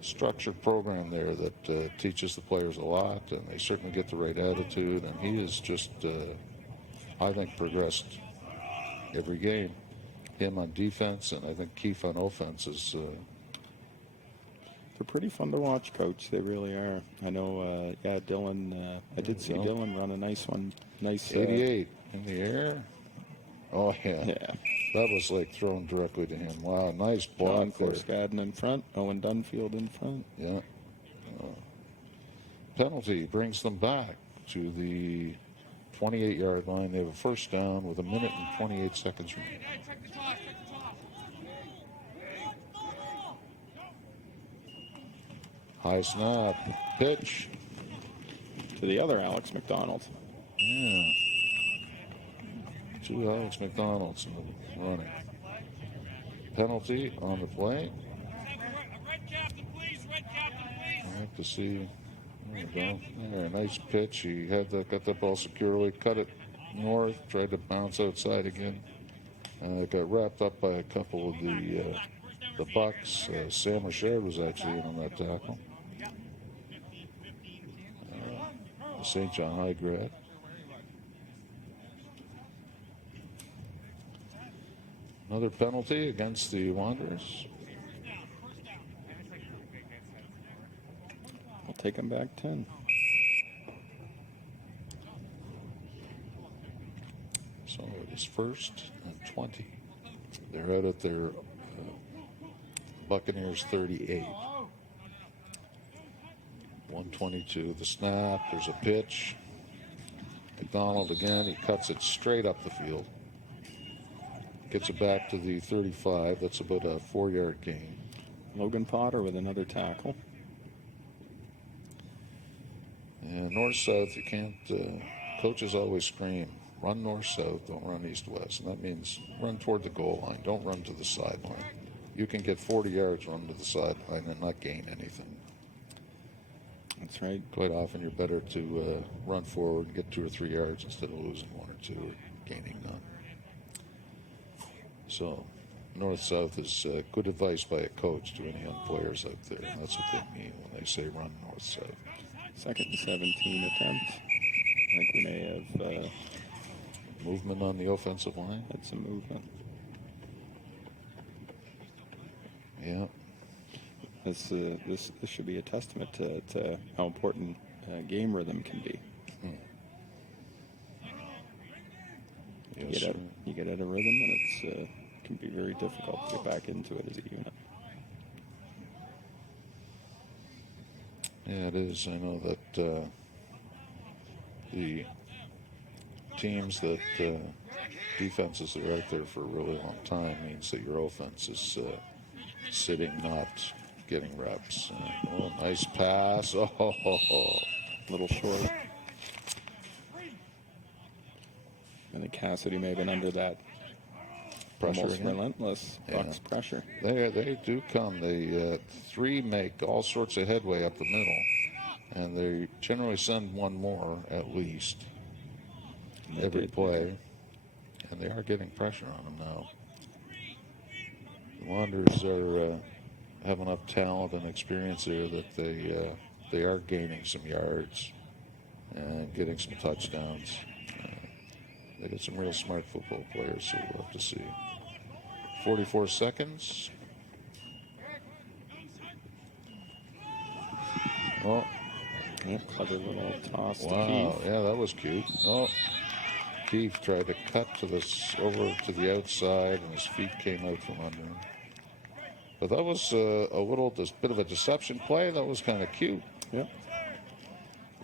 structured program there that teaches the players a lot, and they certainly get the right attitude, and he has just, I think, progressed every game. Him on defense, and I think Keefe on offense is... They're pretty fun to watch, Coach. They really are. I know, Dylan, I did see Dylan run a nice one. Nice. 88 in the air. Oh, yeah. Yeah. That was like thrown directly to him. Wow, nice block there. Forscaden in front, Owen Dunfield in front. Yeah. Penalty brings them back to the 28-yard line. They have a first down with 1 minute and 28 seconds remaining. High snap, pitch. To the other Alex McDonald. Yeah. 2 Alex McDonalds in the running. Penalty on the play. I like to see. There we go. There, nice pitch. He had got that ball securely, cut it north, tried to bounce outside again. It got wrapped up by a couple of the Bucks. Sam Richard was actually in on that tackle. The Saint John High grad. Another penalty against the Wanderers. We'll take him back 10. So it is 1st and 20. They're out at their Buccaneers 38. 122, the snap, there's a pitch. McDonald again, he cuts it straight up the field. Gets it back to the 35, that's about a 4-yard gain. Logan Potter with another tackle. And north-south, you can't, coaches always scream, run north-south, don't run east-west. And that means run toward the goal line, don't run to the sideline. You can get 40 yards running to the sideline and not gain anything. That's right. Quite often you're better to run forward and get 2 or 3 yards instead of losing 1 or 2 or gaining none. So north-south is good advice by a coach to any young players out there. And that's what they mean when they say run north-south. 2nd and 17 attempt. I think we may have... movement on the offensive line? Had some movement. Yeah. This should be a testament to how important game rhythm can be. Yes, you get out of rhythm, and it can be very difficult to get back into it as a unit. Yeah, it is. I know that the teams that defenses that are out there for a really long time means that your offense is sitting, not getting reps. Nice pass. Little short. I think Cassidy may have been under that Pressure almost again. relentless Bucks pressure. They do come. They 3 make all sorts of headway up the middle, and they generally send 1 more at least every play, and they are getting pressure on them now. The Wanderers are have enough talent and experience there that they are gaining some yards and getting some touchdowns. They got some real smart football players, so we'll have to see. 44 seconds. Oh. Yeah, clever little toss to Wow. Keefe. Yeah, that was cute. Oh. Keefe tried to cut to this over to the outside, and his feet came out from under him. But that was a bit of a deception play. That was kind of cute. Yep.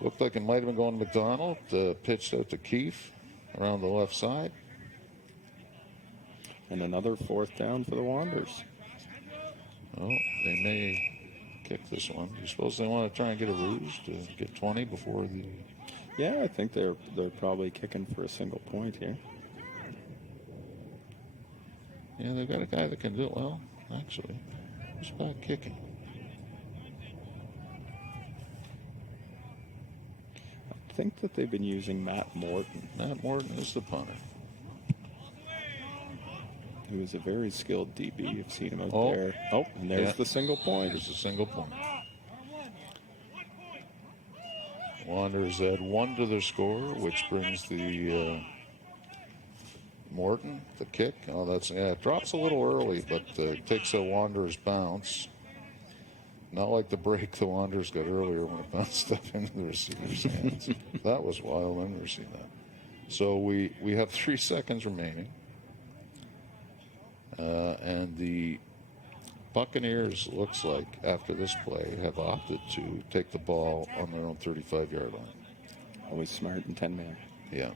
Looked like it might have been going to McDonald. Pitched out to Keefe around the left side. And another 4th down for the Wanderers. Oh, they may kick this one. You suppose they want to try and get a ruse to get 20 before the... Yeah, I think they're probably kicking for a single point here. Yeah, they've got a guy that can do it well, actually. Who's back kicking? I think that they've been using Matt Morton. Matt Morton is the punter. Who is a very skilled DB. You've seen him out Oh. there. Oh, and there's the single point. There's a single point. Wanderers add 1 to their score, which brings the Morton, the kick. Oh, that's, yeah, it drops a little early, but takes a Wanderers bounce. Not like the break the Wanderers got earlier when it bounced up into the receiver's hands. That was wild. I've never seen that. So we have 3 seconds remaining. And the Buccaneers, looks like, after this play, have opted to take the ball on their own 35-yard line. Always smart in 10-man. Yeah.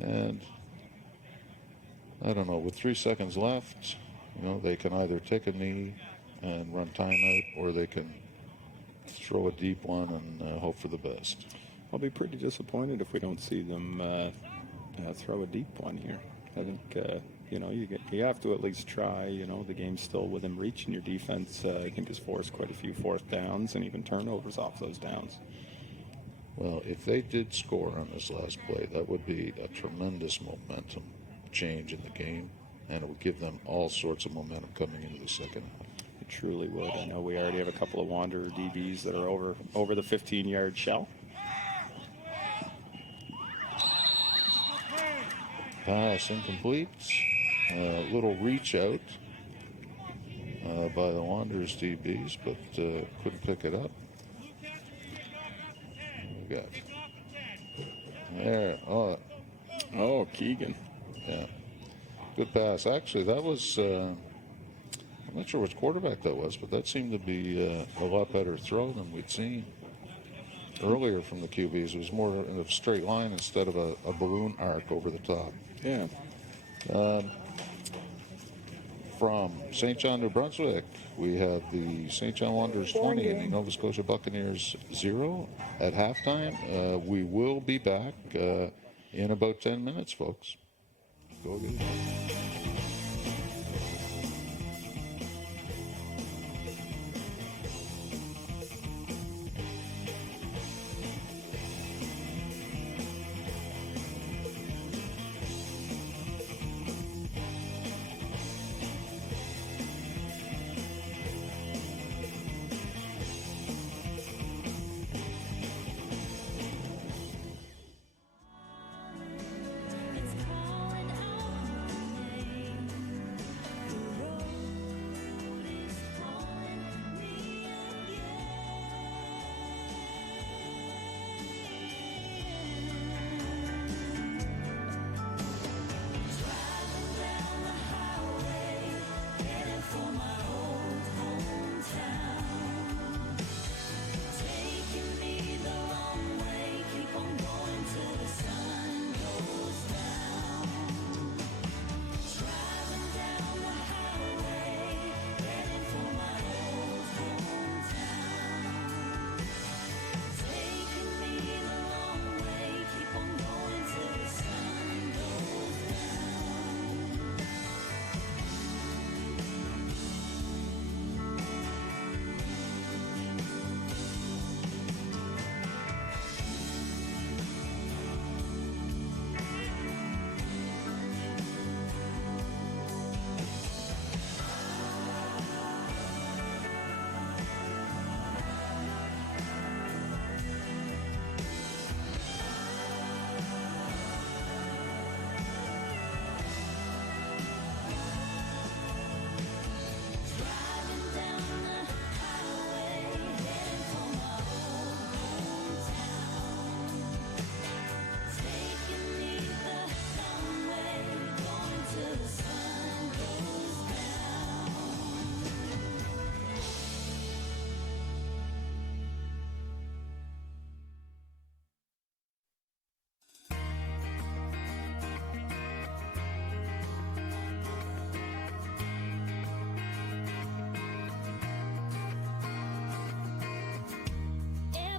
And I don't know, with 3 seconds left, they can either take a knee and run timeout, or they can throw a deep one and hope for the best. I'll be pretty disappointed if we don't see them throw a deep one here. I think, you have to at least try. The game's still within reach, and your defense, I think, has forced quite a few 4th downs and even turnovers off those downs. Well, if they did score on this last play, that would be a tremendous momentum change in the game, and it would give them all sorts of momentum coming into the second half. It truly would. I know we already have a couple of Wanderer DBs that are over the 15-yard shell. Pass incomplete. A little reach out by the Wanderers DBs, but couldn't pick it up. We got there. Oh, Keegan. Yeah. Good pass. Actually, that was, I'm not sure which quarterback that was, but that seemed to be a lot better throw than we'd seen earlier from the QBs. It was more in a straight line instead of a balloon arc over the top. Yeah. From Saint John, New Brunswick, we have the Saint John Wanderers 20 and the Nova Scotia Buccaneers 0 at halftime. We will be back in about 10 minutes, folks. Go get it.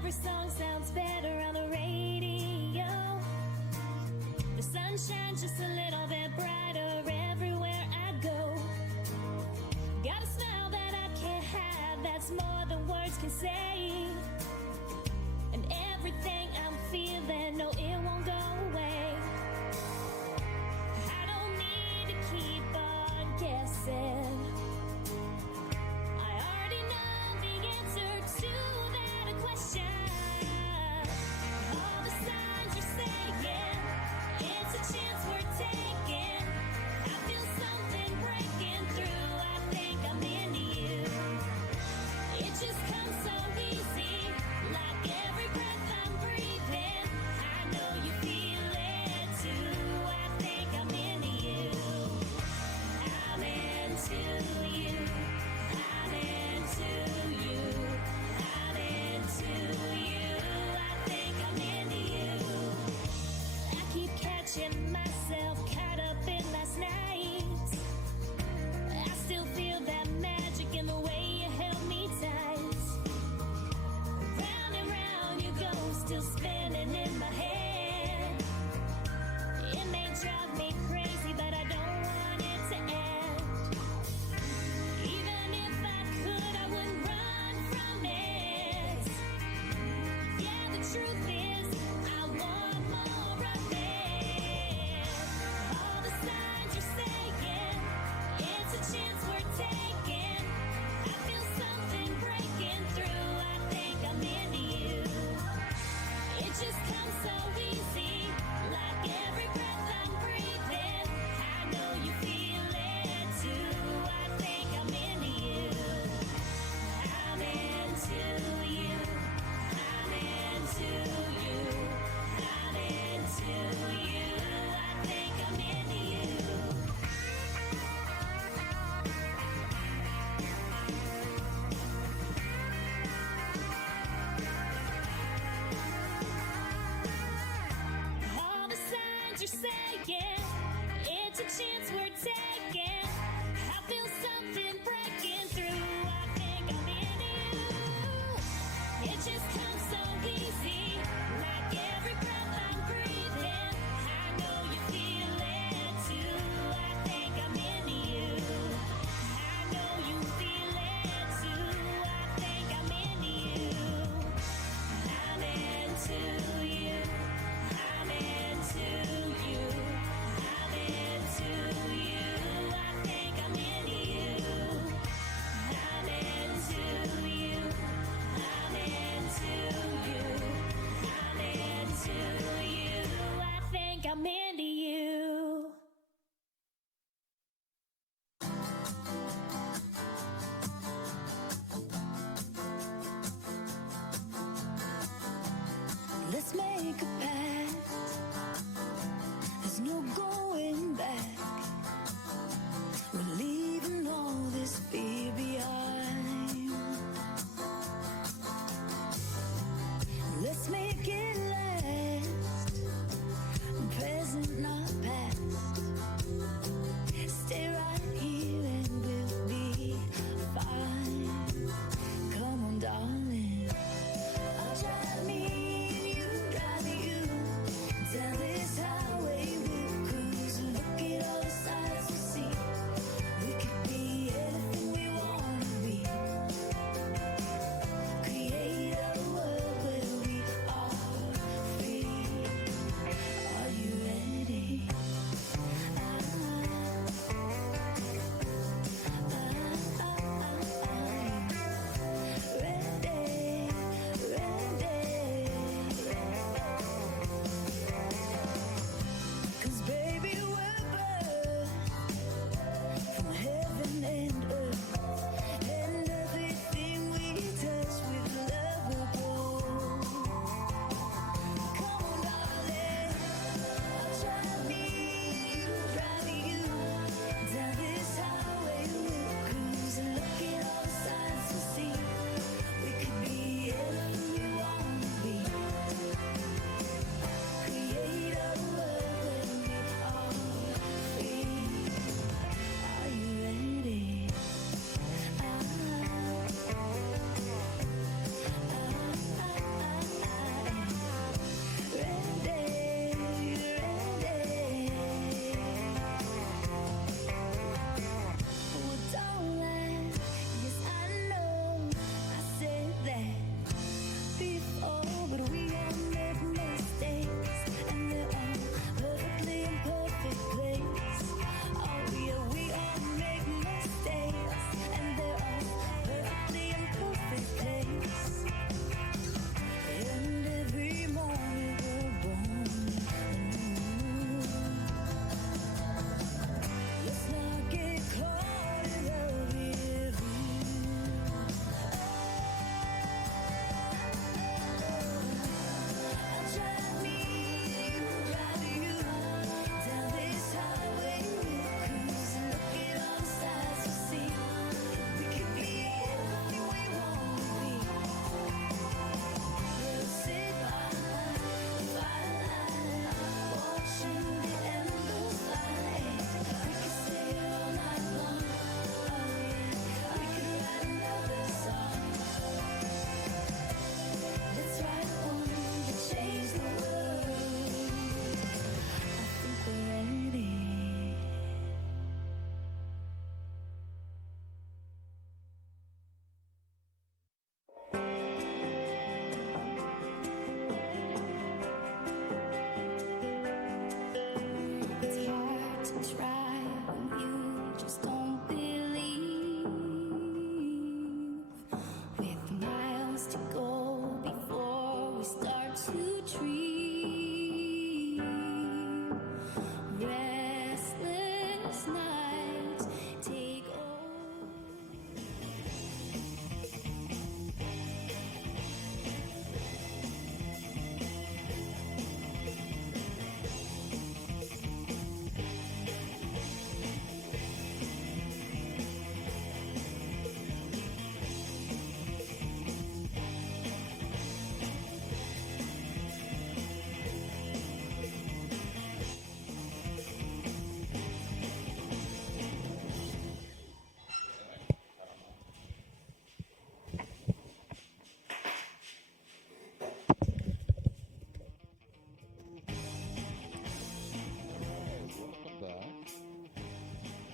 Every song sounds better on the radio. The sun shines just a little bit brighter everywhere I go. Got a smile that I can't hide, that's more than words can say. And everything I'm feeling, no, it won't go away. I don't need to keep on guessing. I already know the answer to that question. All the signs are saying it's a chance we're taking. I feel something breaking through. I think I'm into you. It just comes so easy, like every breath I'm breathing. I know you feel it too. I think I'm into you. I'm into you. I'm into you. I'm into you. I think I'm into you. I keep catching myself caught up in last night. I still feel that magic in the way you held me tight. Round and round you go, still spinning in my head. It may drive me crazy, but I don't want it to end. Even if I could, I wouldn't run from it. Yeah, the truth is, I want more of it.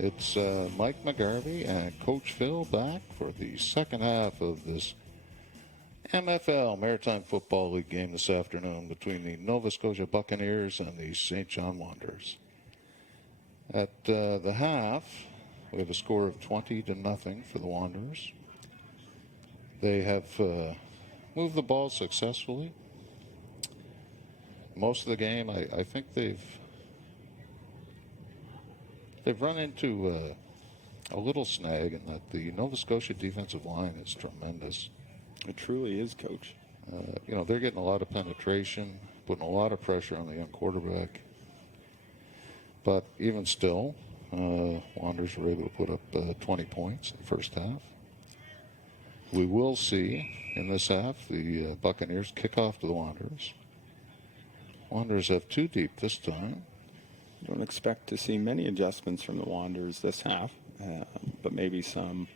It's Mike McGarvey and Coach Phil back for the second half of this MFL, Maritime Football League game this afternoon between the Nova Scotia Buccaneers and the Saint John Wanderers. At the half, we have a score of 20-0 for the Wanderers. They have moved the ball successfully. Most of the game, I think they've run into a little snag in that the Nova Scotia defensive line is tremendous. It truly is, Coach. They're getting a lot of penetration, putting a lot of pressure on the young quarterback. But even still, Wanderers were able to put up 20 points in the first half. We will see in this half the Buccaneers kick off to the Wanderers. Wanderers have 2 deep this time. Don't expect to see many adjustments from the Wanderers this half, but maybe some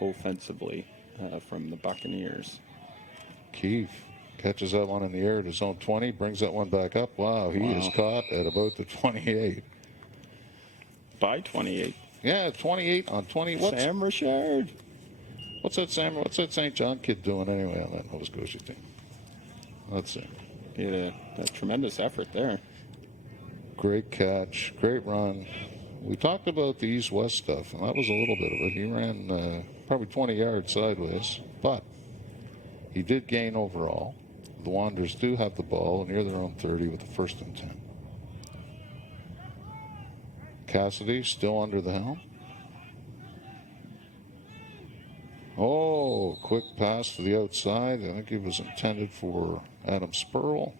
offensively from the Buccaneers. Keefe catches that one in the air to zone 20, brings that one back up. Wow, he is caught at about the 28. By 28. Yeah, 28 on 20. Sam Richard. What's that Saint John kid doing anyway on that Nova Scotia team? Let's see. He had a tremendous effort there. Great catch, great run. We talked about the east-west stuff, and that was a little bit of it. He ran probably 20 yards sideways, but he did gain overall. The Wanderers do have the ball near their own 30 with the 1st and 10. Cassidy still under the helm. Oh, quick pass to the outside. I think it was intended for Adam Spurl.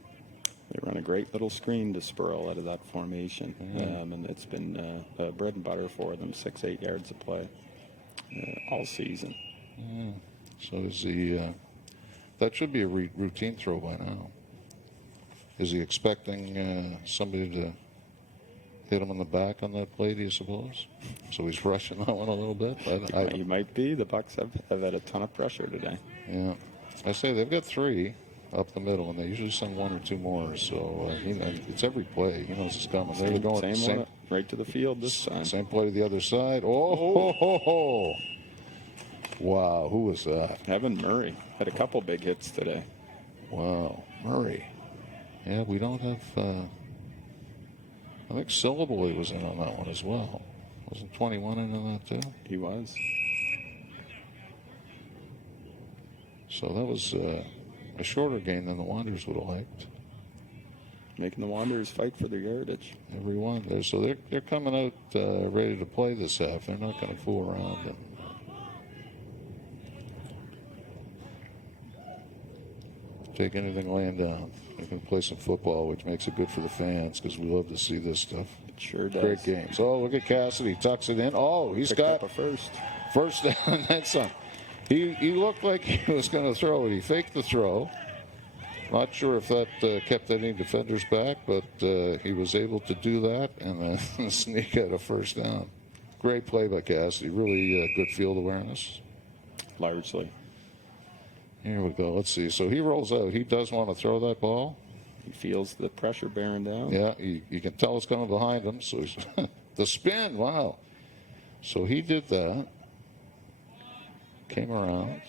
They run a great little screen to Spurl out of that formation, and it's been bread and butter for them, 6-8 yards of play all season. Yeah. So is he? That should be a routine throw by now. Is he expecting somebody to hit him in the back on that play, do you suppose? So he's rushing that one a little bit? He might be. The Bucs have had a ton of pressure today. Yeah. I say they've got 3 up the middle, and they usually send 1 or 2 more. So it's every play. He knows it's coming. They're going same one right to the field this time. Same play to the other side. Oh. Wow, who was that? Evan Murray had a couple big hits today. Wow, Murray. Yeah, we don't have... I think Syllaboy was in on that one as well. Wasn't 21 in on that too? He was. So that was a shorter game than the Wanderers would have liked. Making the Wanderers fight for their yardage. Every one there. So they're coming out ready to play this half. They're not going to fool around and take anything laying down. They're going to play some football, which makes it good for the fans because we love to see this stuff. It sure does. Great games. Oh, look at Cassidy. Tucks it in. Oh, he's Picked got up a first. First down and then some. He looked like he was going to throw it. He faked the throw. Not sure if that kept any defenders back, but he was able to do that and then sneak out a first down. Great play by Cassidy. Really good field awareness. Largely. Here we go. Let's see. So he rolls out. He does want to throw that ball. He feels the pressure bearing down. Yeah, you can tell it's coming behind him. So he's the spin. Wow. So he did that. Came around.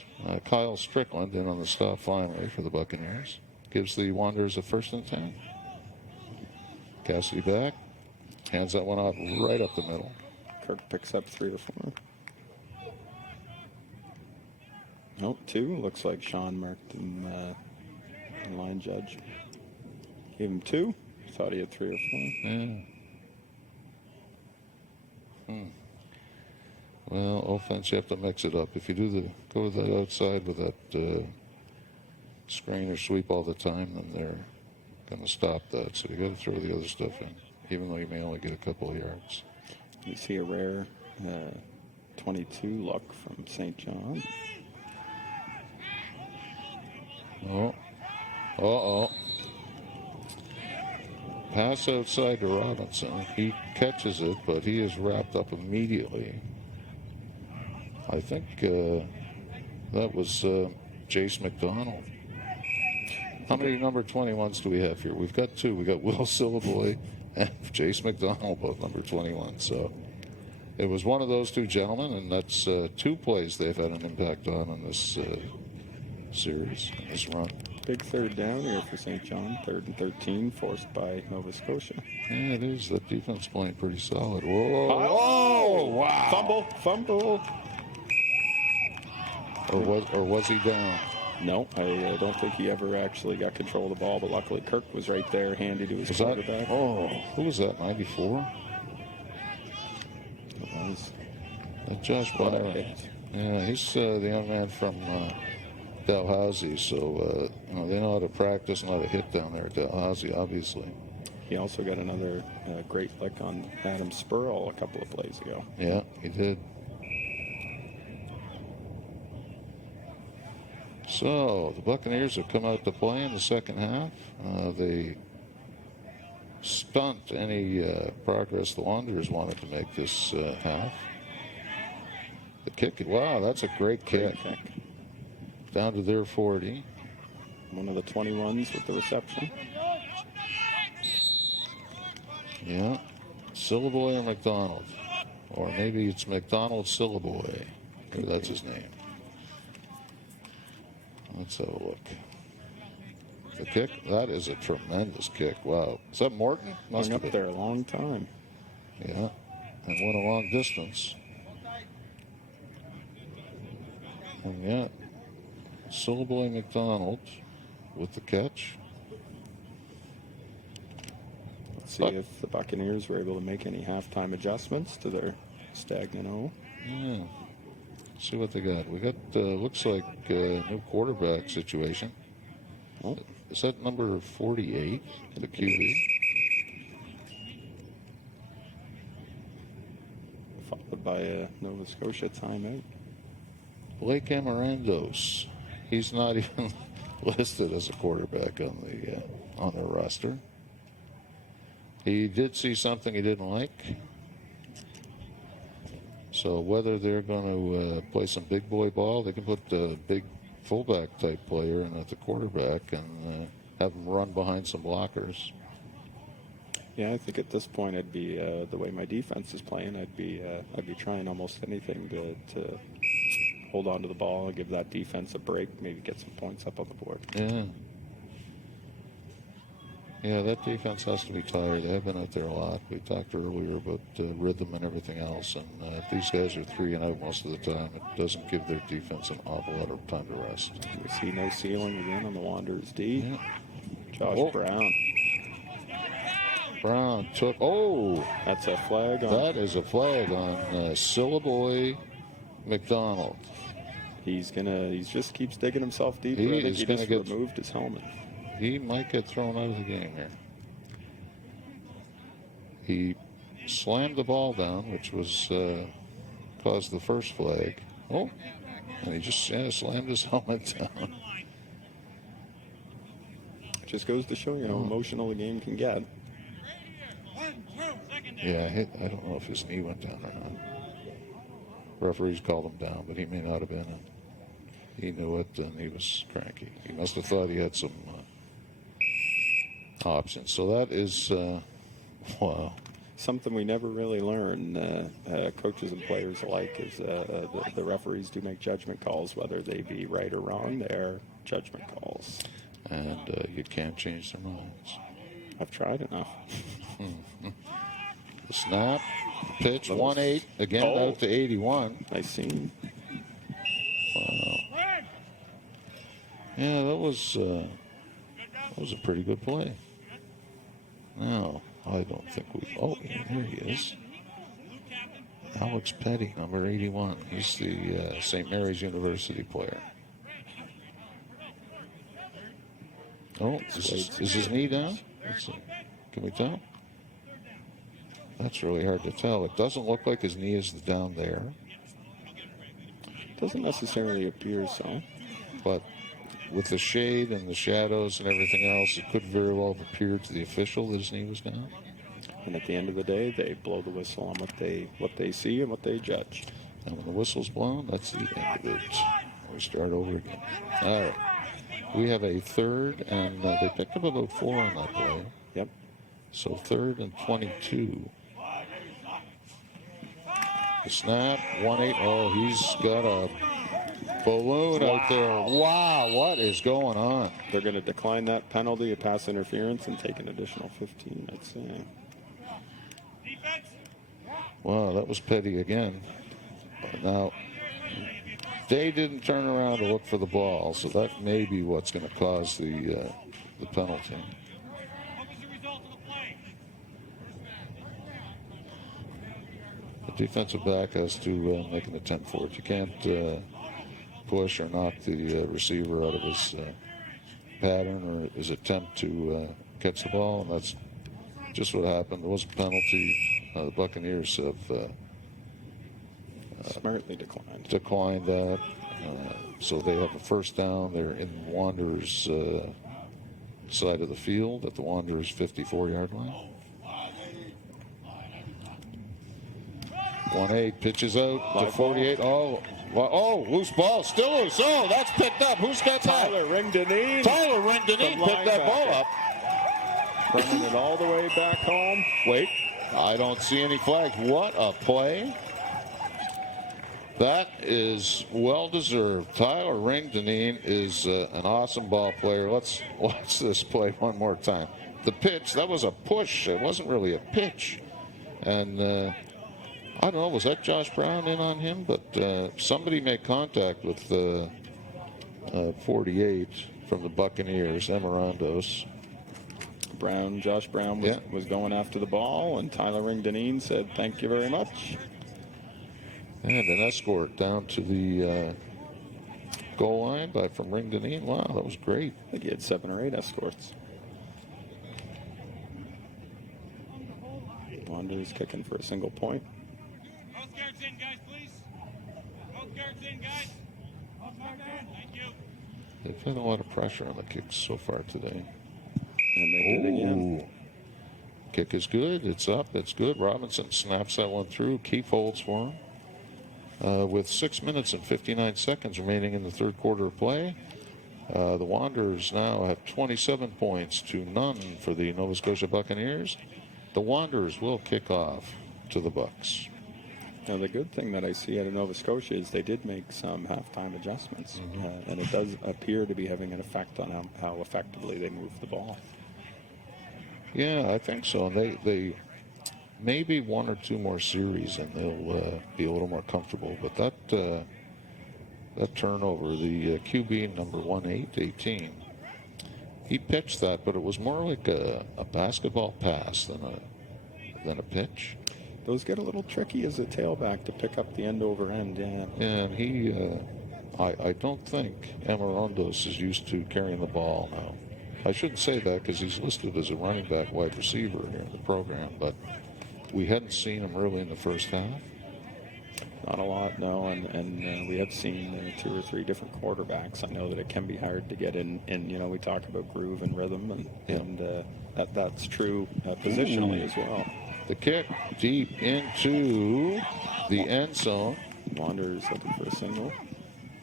Kyle Strickland in on the stop finally for the Buccaneers. Gives the Wanderers a 1st and 10. Cassidy back. Hands that one off right up the middle. Kirk picks up 3 or 4. Nope, 2. Looks like Sean marked him the line judge. Gave him 2. Thought he had 3 or 4. Yeah. Well, offense, you have to mix it up. If you go to that outside with that screen or sweep all the time, then they're going to stop that. So you got to throw the other stuff in, even though you may only get a couple of yards. You see a rare 22 look from Saint John. Uh-oh. Pass outside to Robinson. He catches it, but he is wrapped up immediately. I think that was Jace McDonald. How many number 21s do we have here? We've got 2. We got Will Syllaboy and Jace McDonald, both number 21. So it was one of those two gentlemen, and that's two plays they've had an impact on in this series, this run. Big third down here for Saint John. 3rd and 13, forced by Nova Scotia. Yeah, it is. The defense playing pretty solid. Whoa! Oh, wow! Fumble. Or was he down? No, I don't think he ever actually got control of the ball, but luckily Kirk was right there, handy to his Was quarterback. that? Oh, who was that? 94? It was. Josh What a Byron. hit. Yeah, he's the young man from Dalhousie, so they know how to practice and how to hit down there at Dalhousie, obviously. He also got another great lick on Adam Spurl a couple of plays ago. Yeah, he did. So the Buccaneers have come out to play in the second half. They stunt any progress the Wanderers wanted to make this half. The kick, wow, that's a great kick. Down to their 40. One of the 21s with the reception. Yeah. Syllaboy or McDonald. Or maybe it's McDonald Syllaboy. Maybe that's his name. Let's have a look. The kick, that is a tremendous kick. Wow. Is that Morton? Must have been up there a long time. Yeah. And went a long distance. And yeah. Syllaboy McDonald with the catch. Let's see if the Buccaneers were able to make any halftime adjustments to their stagnant O. Yeah. See what they got. We got, looks like a new quarterback situation. Oh. Is that number 48, the QB? Followed by a Nova Scotia timeout. Blake Amarandos. He's not even listed as a quarterback on their roster. He did see something he didn't like. So whether they're going to play some big boy ball, they can put the big fullback type player in at the quarterback and have him run behind some blockers. Yeah, I think at this point I'd be the way my defense is playing. I'd be trying almost anything to hold on to the ball and give that defense a break, maybe get some points up on the board. Yeah. Yeah, that defense has to be tired. They've been out there a lot. We talked earlier about rhythm and everything else, and if these guys are 3 and out most of the time, it doesn't give their defense an awful lot of time to rest. We see no ceiling again on the Wanderers D. Yeah. Josh Brown. Brown took. Oh, that's a flag. That is a flag on Syllaboy McDonald. He just keeps digging himself deeper. I think he just removed his helmet. He might get thrown out of the game here. He slammed the ball down, which was caused the first flag. Oh, and he just slammed his helmet down. Just goes to show you how emotional the game can get. Yeah, I don't know if his knee went down or not. Referees called him down, but he may not have been. And he knew it, and he was cranky. He must have thought he had some options. So that is, wow. Something we never really learn, coaches and players alike, is the referees do make judgment calls, whether they be right or wrong. They're judgment calls. And you can't change their minds. I've tried enough. The snap, the pitch, 1-8, again out to 81. Nice scene. Wow. Yeah, that was a pretty good play. Now, I don't think we. Oh, yeah, there he is. Alex Petty, number 81. He's the St. Mary's University player. Oh, is his knee down? Can we tell? That's really hard to tell. It doesn't look like his knee is down there. Doesn't necessarily appear so. But with the shade and the shadows and everything else, it could very well have appeared to the official that his knee was down. And at the end of the day, they blow the whistle on what they see and what they judge. And when the whistle's blown, that's the end of it. We start over again. All right. We have a third, and they picked up about 4 on that play. Yep. So 3rd and 22. The snap, 1-8. Oh, he's got a balloon out there. Wow, what is going on? They're going to decline that penalty, a pass interference, and take an additional 15, I'd say. Wow, that was petty again. Now, they didn't turn around to look for the ball, so that may be what's going to cause the penalty. The defensive back has to make an attempt for it. You can't push or knock the receiver out of his pattern or his attempt to catch the ball, and that's just what happened. There was a penalty. The Buccaneers have Smartly declined that. So they have a first down. They're in Wanderers' side of the field at the Wanderers' 54-yard line. 1-8 pitches out to 48. Oh, loose ball. Still loose. Oh, that's picked up. Who's got that? Tyler Ringdeneen. Tyler Ringdeneen picked that ball up. Bringing it all the way back home. Wait, I don't see any flags. What a play. That is well-deserved. Tyler Ringdeneen is an awesome ball player. Let's watch this play one more time. The pitch, that was a push. It wasn't really a pitch. And I don't know, was that Josh Brown in on him? But somebody made contact with 48 from the Buccaneers, Amarandos. Josh Brown was going after the ball, and Tyler Ringdeneen said, "Thank you very much." And an escort down to the goal line from Ringdeneen. Wow, that was great. I think he had 7 or 8 escorts. Wanderers kicking for a single point. Both guards in, guys, please. Both guards in, guys. Both guards in. Thank you. They've had a lot of pressure on the kicks so far today. And they did again. Kick is good. It's up. It's good. Robinson snaps that one through. Keefe holds for him. With 6 minutes and 59 seconds remaining in the third quarter of play, the Wanderers now have 27 points to none for the Nova Scotia Buccaneers. The Wanderers will kick off to the Bucks. Now, the good thing that I see out of Nova Scotia is they did make some halftime adjustments, and it does appear to be having an effect on how effectively they move the ball. Yeah, I think so. And they maybe 1 or 2 more series, and they'll be a little more comfortable. But that turnover, the QB number 18, he pitched that, but it was more like a basketball pass than a pitch. Those get a little tricky as a tailback to pick up the end over end. Yeah. And he, I don't think Amarandos is used to carrying the ball now. I shouldn't say that because he's listed as a running back wide receiver here in the program, but we hadn't seen him early in the first half. Not a lot, no, and we have seen 2 or 3 different quarterbacks. I know that it can be hard to get in we talk about groove and rhythm, and that's true positionally as well. The kick deep into the end zone. Wanderers looking for a single.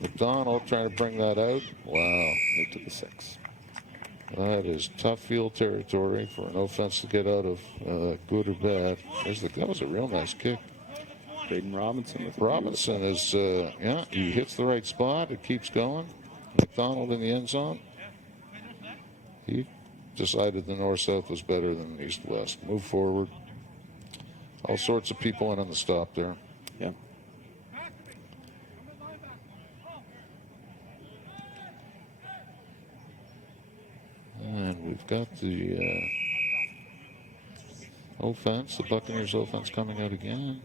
McDonald trying to bring that out. Wow. Right to the 6. That is tough field territory for an offense to get out of, good or bad. That was a real nice kick. Baden Robinson. Robinson is, he hits the right spot. It keeps going. McDonald in the end zone. He decided the north-south was better than the east-west. Move forward. All sorts of people in on the stop there. Yeah. And we've got the offense, the Buccaneers offense coming out again.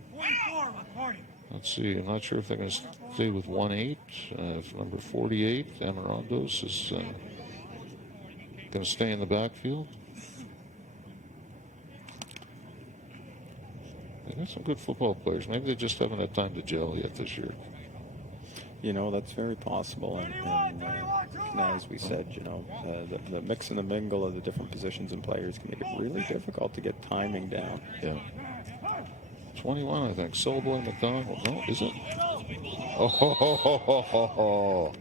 Let's see, I'm not sure if they're going to stay with 1-8. Number 48, Amarandos, is going to stay in the backfield. They got some good football players. Maybe they just haven't had time to gel yet this year. That's very possible. And as we said, the mix and the mingle of the different positions and players can make it really difficult to get timing down. Yeah. 21, I think. Solboy McDonald. No, is it? Oh.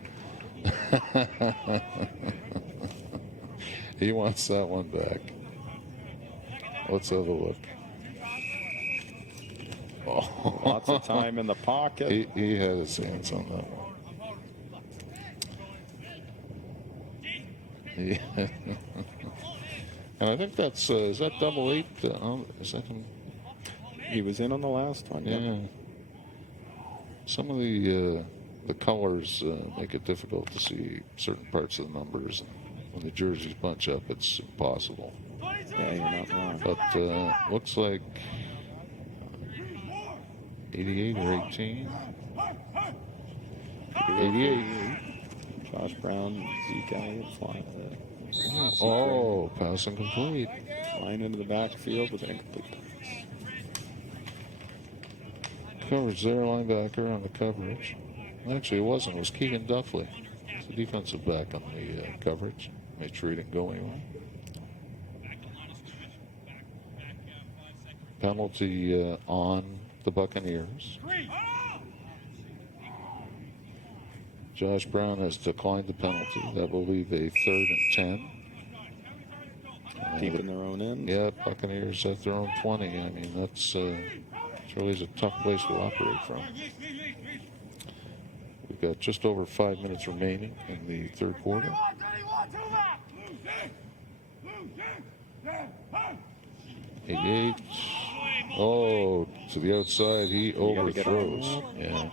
He wants that one back. Let's have a look. Lots of time in the pocket. He had his hands on that one. Yeah. And I think that's, is that double 8? Is that him? He was in on the last one. Yeah. Some of the colors make it difficult to see certain parts of the numbers. And when the jerseys bunch up, it's impossible. Yeah, you're not wrong. But looks like 88 or 18. 88. Josh Brown, Zeke Elliott flying, Pass incomplete. flying into the backfield with an incomplete pass. Coverage there, linebacker on the coverage. Actually, it wasn't. It was Keegan Duffley. It's the defensive back on the coverage. Made sure he didn't go anywhere. Penalty on the Buccaneers. Josh Brown has declined the penalty. That will leave a 3rd and 10. Deep in their own end. Yeah, Buccaneers at their own 20. I mean, that's really a tough place to operate from. We've got just over 5 minutes remaining in the third quarter. 88. Oh, to the outside, he overthrows. Yeah.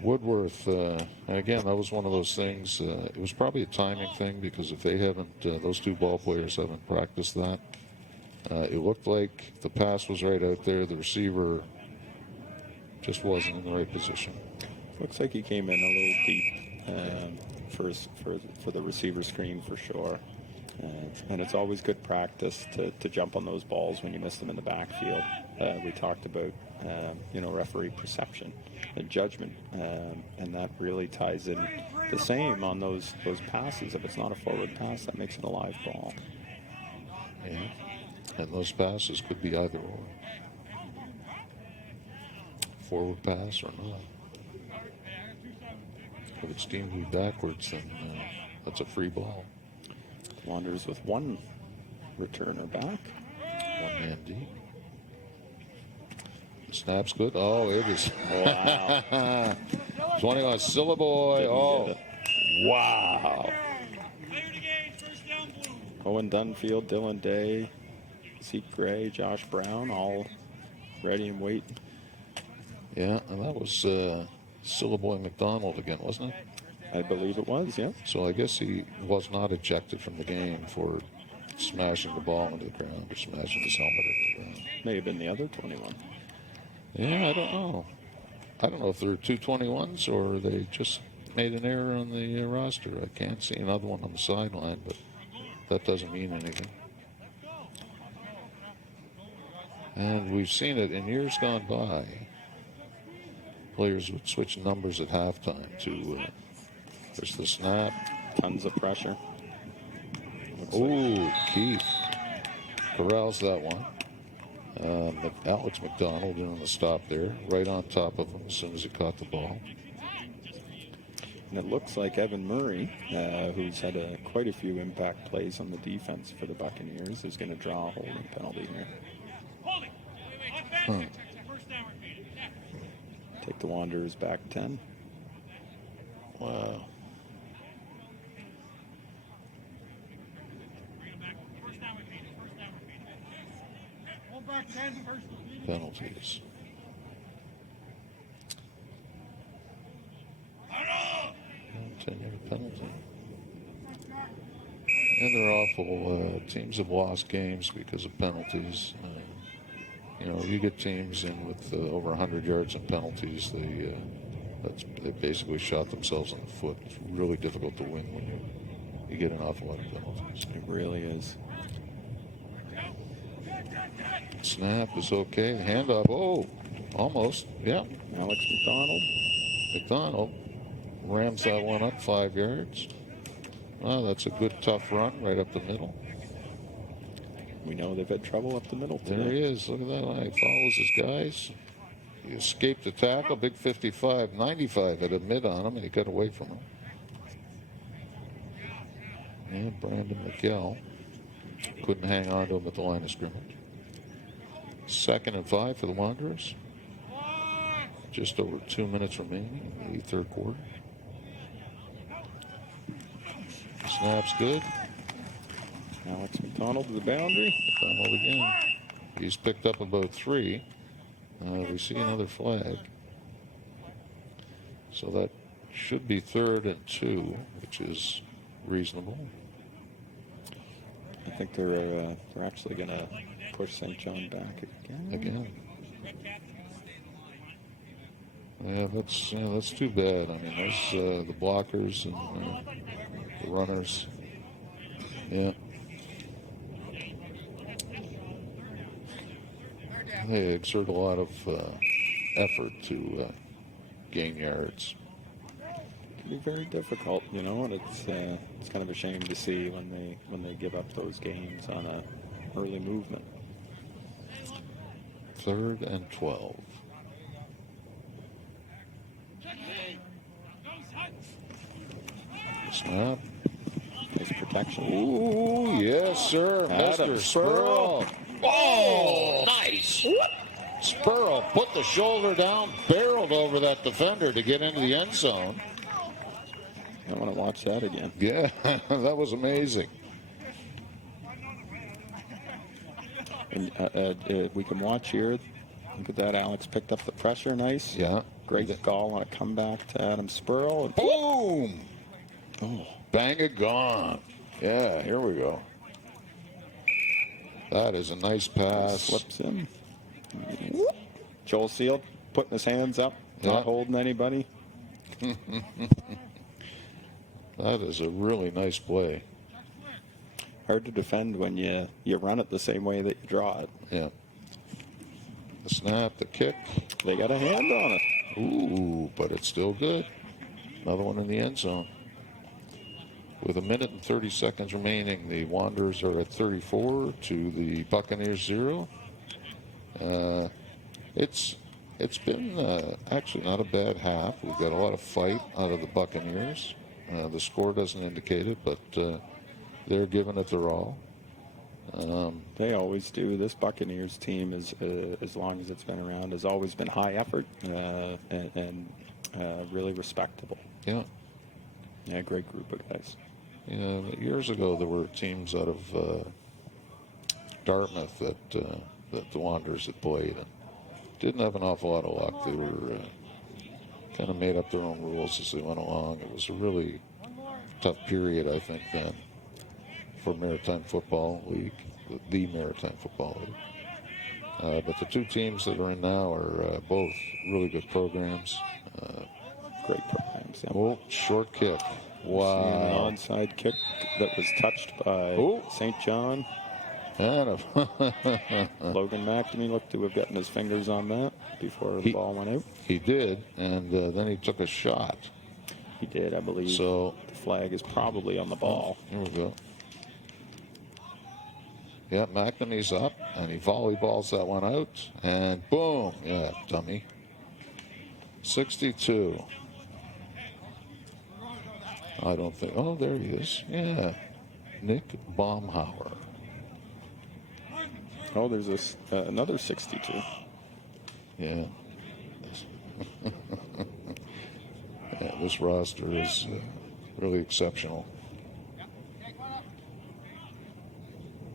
Woodworth, again, that was one of those things. It was probably a timing thing because if they haven't, those two ball players haven't practiced that. It looked like the pass was right out there. The receiver just wasn't in the right position. Looks like he came in a little deep for the receiver screen for sure. And it's always good practice to jump on those balls when you miss them in the backfield. We talked about referee perception and judgment, and that really ties in the same on those passes. If it's not a forward pass, that makes it a live ball. Yeah, and those passes could be either or. Forward pass or not. If it's deemed to be backwards, then that's a free ball. Wanderers with one returner back. One man deep. The snap's good. Oh, it is. Wow. 21 Syllaboy. Oh, wow. Owen Dunfield, Dylan Day, Zeke Gray, Josh Brown, all ready and waiting. Yeah, and that was Syllaboy McDonald again, wasn't it? I believe it was, yeah. So I guess he was not ejected from the game for smashing the ball into the ground or smashing his helmet into the ground. May have been the other 21. Yeah, I don't know. I don't know if there were two 21s or they just made an error on the roster. I can't see another one on the sideline, but that doesn't mean anything. And we've seen it in years gone by. Players would switch numbers at halftime to there's the snap. Tons of pressure. Oh, Keith corrals that one. Alex McDonald doing the stop there, right on top of him as soon as he caught the ball. And it looks like Evan Murray, who's had quite a few impact plays on the defense for the Buccaneers, is going to draw a holding penalty here. Huh. Take the Wanderers back 10. Wow. Penalties. 10-yard penalty. And they're awful. Teams have lost games because of penalties. You get teams in with over 100 yards in penalties. They basically shot themselves in the foot. It's really difficult to win when you get an awful lot of penalties. It really is. Snap is okay. Hand up. Oh, almost. Yeah. Alex McDonald. McDonald rams that one up 5 yards. Well, that's a good, tough run right up the middle. We know they've had trouble up the middle today. There he is. Look at that. He follows his guys. He escaped the tackle. Big 55, 95 had a mid on him, and he got away from him. And Brandon McGill couldn't hang on to him at the line of scrimmage. 2nd and 5 for the Wanderers. Just over 2 minutes remaining in the third quarter. Snap's good. Alex McDonald to the boundary. McDonald again. He's picked up about 3. We see another flag. So that should be 3rd and 2, which is reasonable. I think they're actually going to push Saint John back again. Yeah, that's too bad. I mean, there's the blockers and the runners. Yeah. They exert a lot of effort to gain yards. It can be very difficult, you know, and it's kind of a shame to see when they give up those gains on a early movement. 3rd and 12. Snap. Nice protection. Ooh, yes, sir. Adam Mr. Spurl. Oh, nice. Spurl put the shoulder down, barreled over that defender to get into the end zone. I want to watch that again. Yeah, that was amazing. And we can watch here. Look at that. Alex picked up the pressure. Nice. Yeah. Great call on a comeback to Adam Spurl. And Boom. Oh, bang it gone. Yeah, here we go. That is a nice pass. Slips in. Joel Seald putting his hands up, not holding anybody. That is a really nice play. Hard to defend when you run it the same way that you draw it. Yeah. The snap, the kick. They got a hand on it. Ooh, but it's still good. Another one in the end zone. With 1 minute and 30 seconds remaining, the Wanderers are at 34 to the Buccaneers 0. It's been actually not a bad half. We've got a lot of fight out of the Buccaneers. The score doesn't indicate it, but they're giving it their all. They always do. This Buccaneers team, as long as it's been around, has always been high effort and really respectable. Yeah. Yeah, great group of guys. Yeah, years ago there were teams out of Dartmouth that the Wanderers had played and didn't have an awful lot of luck. They were kind of made up their own rules as they went along. It was a really tough period, I think, then for Maritime Football League, the Maritime Football League. But the two teams that are in now are both really good programs. Great programs. Yeah. Oh, short kick. Wow. An onside kick that was touched by Saint John. And Logan McNamee looked to have gotten his fingers on that before the ball went out. He did, and then he took a shot. He did, I believe. So the flag is probably on the ball. Here we go. Yeah, McNamee's up, and he volleyballs that one out, and boom. Yeah, dummy. 62. I don't think. Oh, there he is. Yeah. Nick Baumhauer. Oh, there's this another 62. Yeah. Yeah, this roster is really exceptional.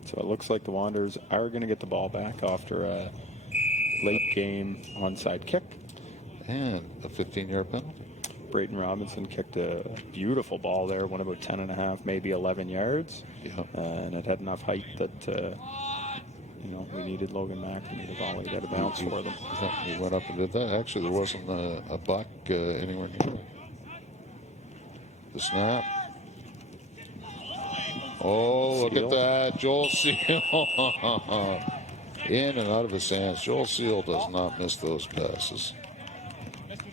So it looks like the Wanderers are going to get the ball back after a late game onside kick. And a 15-yard penalty. Braden Robinson kicked a beautiful ball there, went about 10.5, maybe 11 yards. Yeah. And it had enough height that, we needed Logan McNamee to volley that a bounce for them. He went up and did that. Actually, there wasn't a buck anywhere near it. The snap. Oh, look at that. Joel Seal. In and out of his hands. Joel Seal does not miss those passes.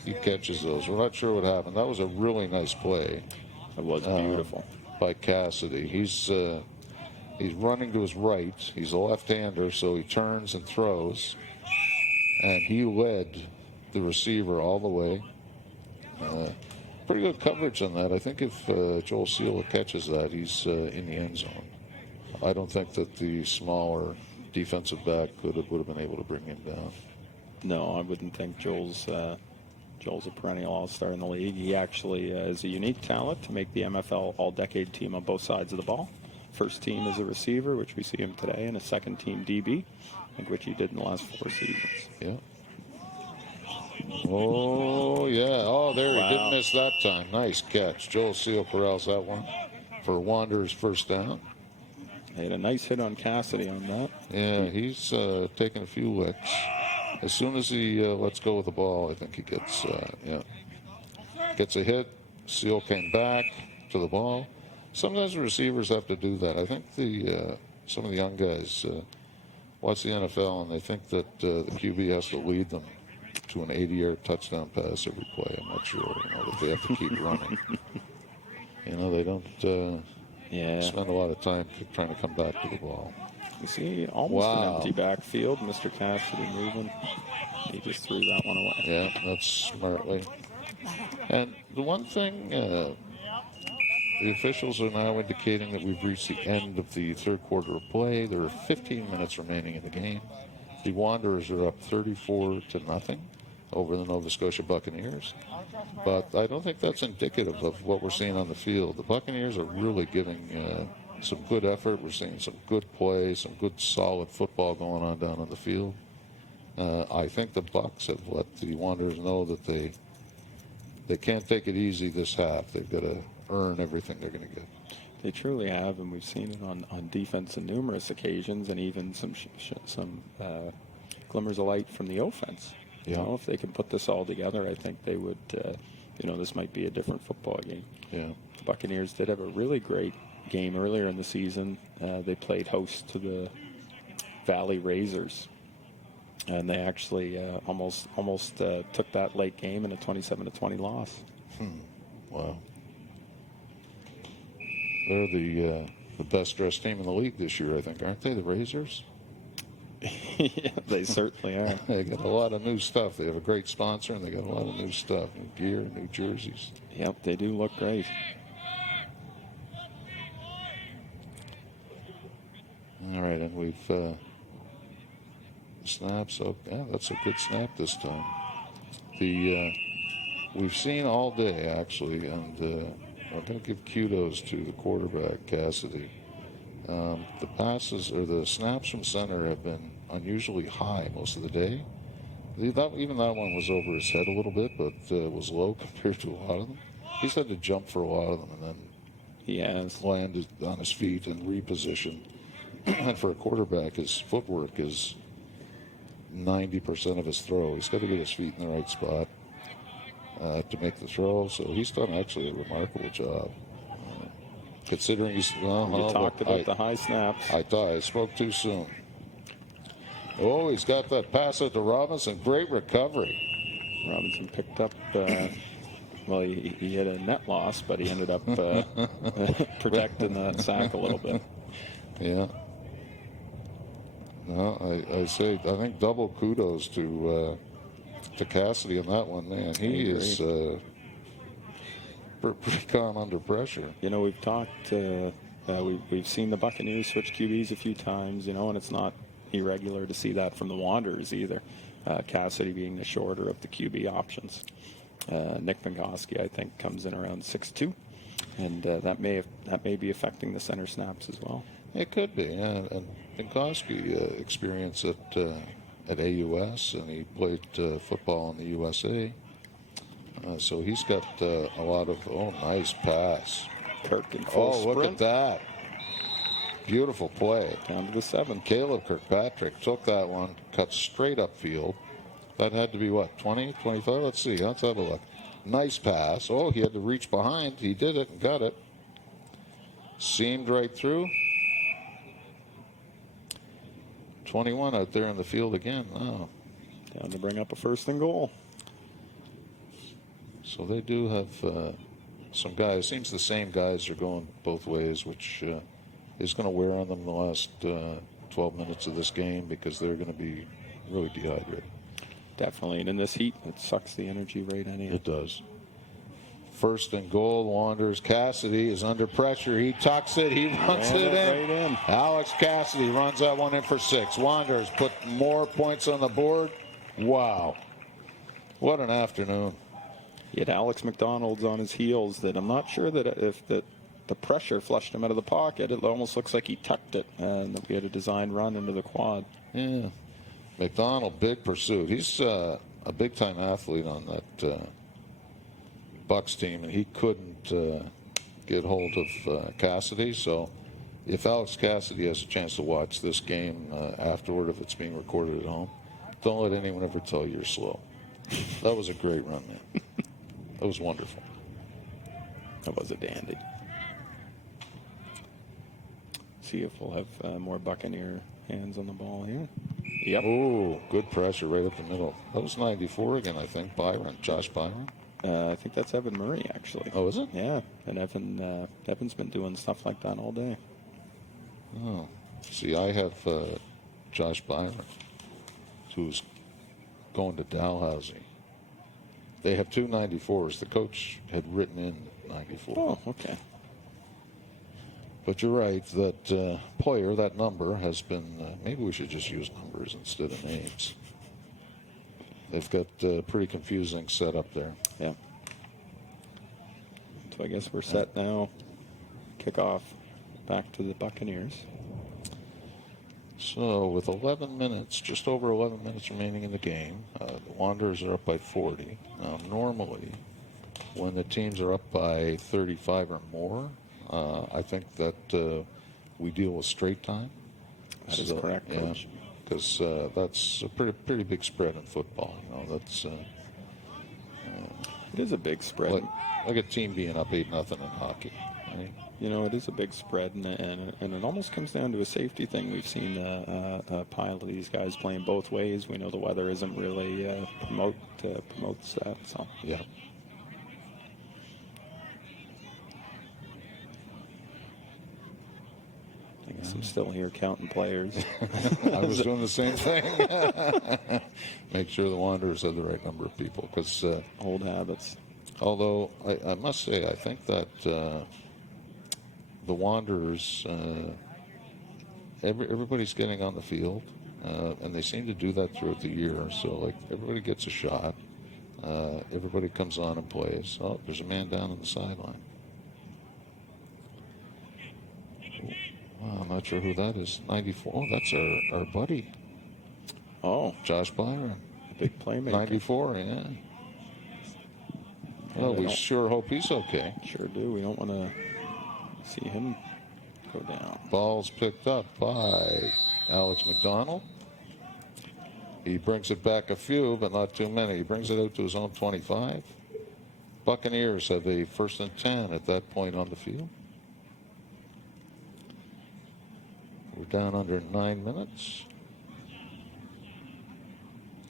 He catches those. We're not sure what happened. That was a really nice play. It was beautiful. By Cassidy. He's running to his right. He's a left-hander, so he turns and throws. And he led the receiver all the way. Pretty good coverage on that. I think if Joel Seal catches that, he's in the end zone. I don't think that the smaller defensive back would have been able to bring him down. No, I wouldn't think Joel's a perennial all-star in the league. He actually is a unique talent to make the MFL all-decade team on both sides of the ball. First team as a receiver, which we see him today, and a second team DB, which he did in the last 4 seasons. Yeah. Oh, yeah. Oh, there, Wow. he didn't miss that time. Nice catch. Joel Seal corrals that one for Wanderers first down. He had a nice hit on Cassidy on that. Yeah, he's taking a few licks. As soon as he lets go of the ball, I think he gets a hit. Seal came back to the ball. Sometimes the receivers have to do that. I think some of the young guys watch the NFL and they think that the QB has to lead them to an 80-yard touchdown pass every play. I'm not sure that they have to keep running. They don't spend a lot of time trying to come back to the ball. You see almost an empty backfield. Mr. Cassidy moving. He just threw that one away. Yeah, that's smartly. And the one thing, the officials are now indicating that we've reached the end of the third quarter of play. There are 15 minutes remaining in the game. The Wanderers are up 34-0 over the Nova Scotia Buccaneers. But I don't think that's indicative of what we're seeing on the field. The Buccaneers are really giving some good effort. We're seeing some good play, some good solid football going on down on the field. I think the Bucs have let the Wanderers know that they can't take it easy this half. They've got to earn everything they're going to get. They truly have, and we've seen it on defense on numerous occasions, and even some glimmers of light from the offense. Yeah. If they can put this all together, I think they would. This might be a different football game. Yeah. The Buccaneers did have a really great game earlier in the season. They played host to the Valley Razors, and they actually almost took that late game in a 27-20 loss. Wow. They're the best dressed team in the league this year, I think, aren't they? The Razors. Yeah, they certainly are. They got a lot of new stuff. They have a great sponsor, and they got a lot of new stuff, new gear, new jerseys. Yep, they do look great. All right, and we've snaps. Oh, yeah, that's a good snap this time. We've seen all day actually, and I'm going to give kudos to the quarterback Cassidy. The passes or the snaps from center have been unusually high most of the day. Even that one was over his head a little bit, but was low compared to a lot of them. He's had to jump for a lot of them and then He has. landed on his feet and reposition. And for a quarterback, his footwork is 90% of his throw. He's got to get his feet in the right spot to make the throw. So he's done actually a remarkable job. Considering he's... You talked about the high snaps. I thought I spoke too soon. Oh, he's got that pass out to Robinson. Great recovery. Robinson picked up... he had a net loss, but he ended up protecting that sack a little bit. Yeah. No, I think double kudos to Cassidy on that one, man. He is pretty calm under pressure. We've talked. We've seen the Buccaneers switch QBs a few times, and it's not irregular to see that from the Wanderers either. Cassidy being the shorter of the QB options. Nick Pinkoski, I think, comes in around 6'2", and that may be affecting the center snaps as well. It could be, yeah. And Pinkoski experienced at AUS, and he played football in the USA. So he's got a lot of, nice pass. Kirk in full sprint. Look at that. Beautiful play. Down to the 7. Caleb Kirkpatrick took that one, cut straight upfield. That had to be, 20, 25? Let's see. Let's have a look. Nice pass. Oh, he had to reach behind. He did it and got it. Seamed right through. 21 out there in the field again. Oh. Down to bring up a 1st and goal. So they do have some guys. It seems the same guys are going both ways, which is going to wear on them the last 12 minutes of this game because they're going to be really dehydrated. Definitely. And in this heat, it sucks the energy right anyhow. It does. First and goal, Wanderers. Cassidy is under pressure. He tucks it. He runs Ran it it in. right in. Alex Cassidy runs that one in for 6. Wanderers put more points on the board. Wow. What an afternoon. He had Alex McDonald's on his heels that I'm not sure that if the pressure flushed him out of the pocket. It almost looks like he tucked it, and we had a designed run into the quad. Yeah. McDonald, big pursuit. He's a big-time athlete on that Bucks team, and he couldn't get hold of Cassidy. So if Alex Cassidy has a chance to watch this game afterward, if it's being recorded at home, don't let anyone ever tell you you're slow. That was a great run, man. That was wonderful. That was a dandy. See if we'll have more Buccaneer hands on the ball here. Yep. Oh, good pressure right up the middle. That was 94 again, I think. Josh Byron. I think that's Evan Murray, actually. Oh, is it? Yeah, and Evan's been doing stuff like that all day. Oh, see, I have Josh Byron, who's going to Dalhousie. They have 2 94s. The coach had written in 94. Oh, okay. But you're right, that player, that number has been, maybe we should just use numbers instead of names. They've got a pretty confusing setup there. Yeah. So I guess we're set now. Kickoff back to the Buccaneers. So with 11 minutes, just over 11 minutes remaining in the game, the Wanderers are up by 40. Now, normally, when the teams are up by 35 or more, I think that we deal with straight time. That is correct, Coach. Because that's a pretty big spread in football. You know, that's It is a big spread. like a team being up 8-0 in hockey. Right? You know, it is a big spread, and it almost comes down to a safety thing. We've seen a pile of these guys playing both ways. We know the weather isn't really promotes that. So Yeah. I guess I'm still here counting players. I was doing the same thing. Make sure the Wanderers have the right number of people. Because Old habits. although I must say, I think that the Wanderers, everybody's getting on the field, and they seem to do that throughout the year. So, like, everybody gets a shot. Everybody comes on and plays. Oh, there's a man down on the sideline. Oh, I'm not sure who that is. 94. Oh, that's our buddy, Oh, Josh Byron. big playmaker. 94, yeah. Well, we don't- sure hope he's okay. Sure do. We don't want to see him go down. Ball's picked up by Alex McDonald. He brings it back a few, but not too many. He brings it out to his own 25. Buccaneers have a 1st and 10 at that point on the field. We're down under 9 minutes.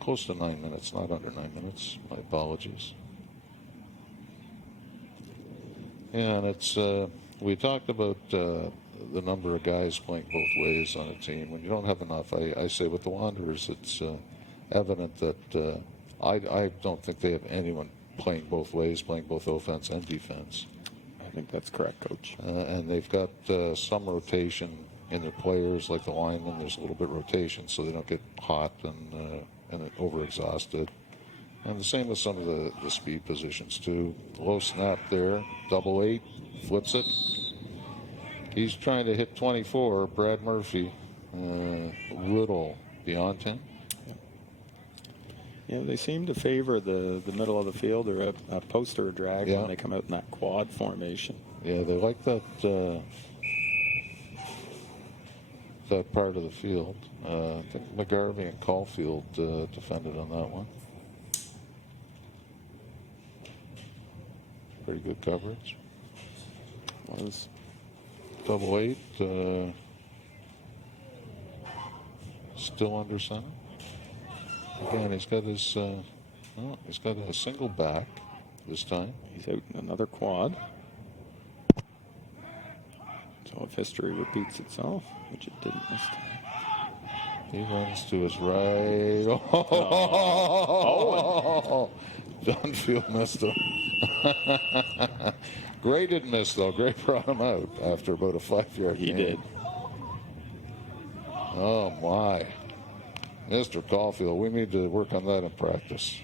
Close to 9 minutes, not under 9 minutes. My apologies. Yeah, and it's we talked about the number of guys playing both ways on a team. When you don't have enough, I say with the Wanderers, it's evident that I don't think they have anyone playing both ways, playing both offense and defense. I think that's correct, Coach. And they've got some rotation in their players, like the linemen. There's a little bit of rotation, so they don't get hot and overexhausted. And the same with some of the speed positions, too. Low snap there, 8-8, flips it. He's trying to hit 24, Brad Murphy, little beyond him. Yeah, they seem to favor the middle of the field or a post or a drag Yeah. when they come out in that quad formation. Yeah, they like that that part of the field. I think McGarvey and Caulfield defended on that one. Pretty good coverage. Was 8-8, still under center. Again, he's got his he's got a single back this time. he's out in another quad. So if history repeats itself, which it didn't this time. He runs to his right. Oh, John Field missed him. Gray didn't miss, though. Gray brought him out after about a 5-yard He gain. did. Oh, my. Mr. Caulfield, we need to work on that in practice.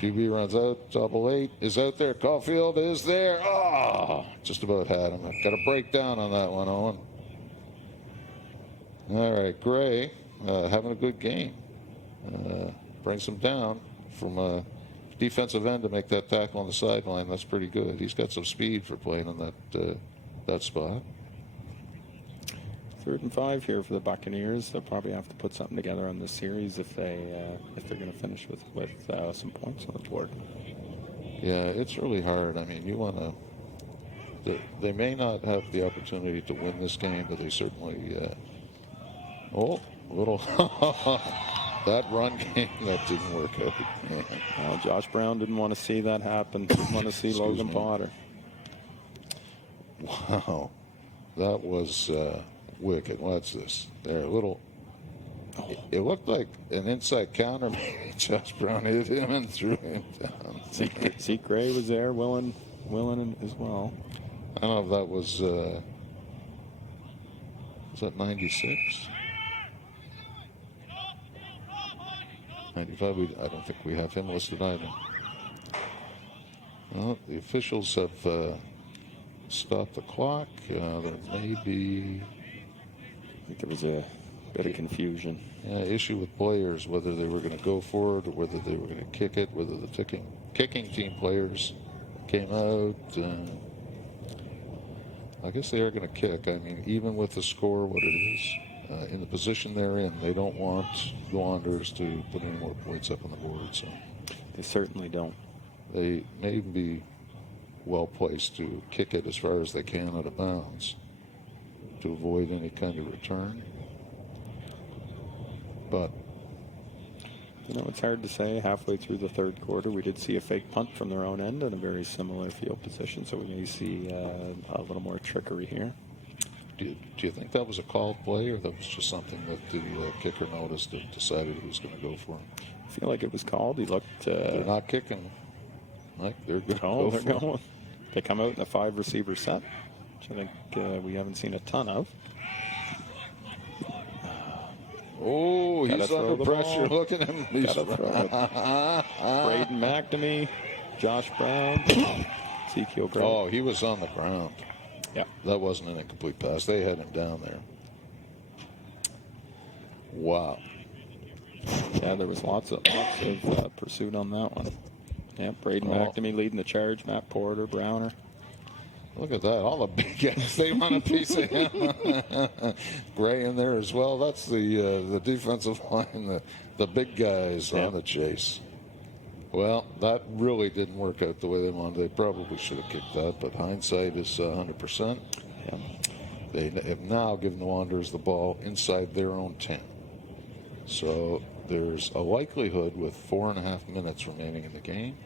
QB runs out. Double 8 is out there. Caulfield is there. Oh, just about had him. Got a breakdown on that one, Owen. All right, Gray having a good game. Brings him down from a defensive end to make that tackle on the sideline. That's pretty good. He's got some speed for playing in that spot. 3rd and 5 here for the Buccaneers. They'll probably have to put something together on this series if they're going to finish with some points on the board. Yeah, it's really hard. I mean, you want to. They may not have the opportunity to win this game, but they certainly. That run game that didn't work out. Well, Josh Brown didn't want to see that happen. Didn't want to see Logan Potter. Wow, that was wicked. What's this? There, a little. It looked like an inside counter. Maybe Josh Brown hit him and threw him down. Zeke Gray was there, willing as well. I don't know if that was that 96? 95, I don't think we have him listed either. Well, the officials have stopped the clock. There may be... I think there was a bit of confusion. Issue with players, whether they were going to go for it or whether they were going to kick it, whether the kicking team players came out. I guess they are going to kick. I mean, even with the score, what it is, in the position they're in, they don't want the Wanderers to put any more points up on the board. So They certainly don't. they may be well placed to kick it as far as they can out of bounds to avoid any kind of return. But it's hard to say. Halfway through the 3rd quarter, we did see a fake punt from their own end in a very similar field position, so we may see a little more trickery here. do you think that was a called play, or that was just something that the kicker noticed and decided he was going to go for it? I feel like it was called. He looked... They're not kicking. Like they're going to Oh, go they're for it. going. They come out in a 5-receiver set, which I think we haven't seen a ton of. Oh, Gotta he's throw under the pressure. ball. Look at him. He's Gotta throw it. Braden McNamee, Josh Brown, Ezekiel Gray. Oh, he was on the ground. Yeah. That wasn't an incomplete pass. They had him down there. Wow. Yeah, there was lots of pursuit on that one. Yeah, Braden Oh. McNamee leading the charge. Matt Porter, Browner. Look at that. All the big guys, they want a piece of him. Gray in there as well. That's the defensive line, the big guys on the chase. Well, that really didn't work out the way they wanted. They probably should have kicked that, but hindsight is 100%. Yeah. They have now given the Wanderers the ball inside their own 10. So there's a likelihood with 4.5 minutes remaining in the game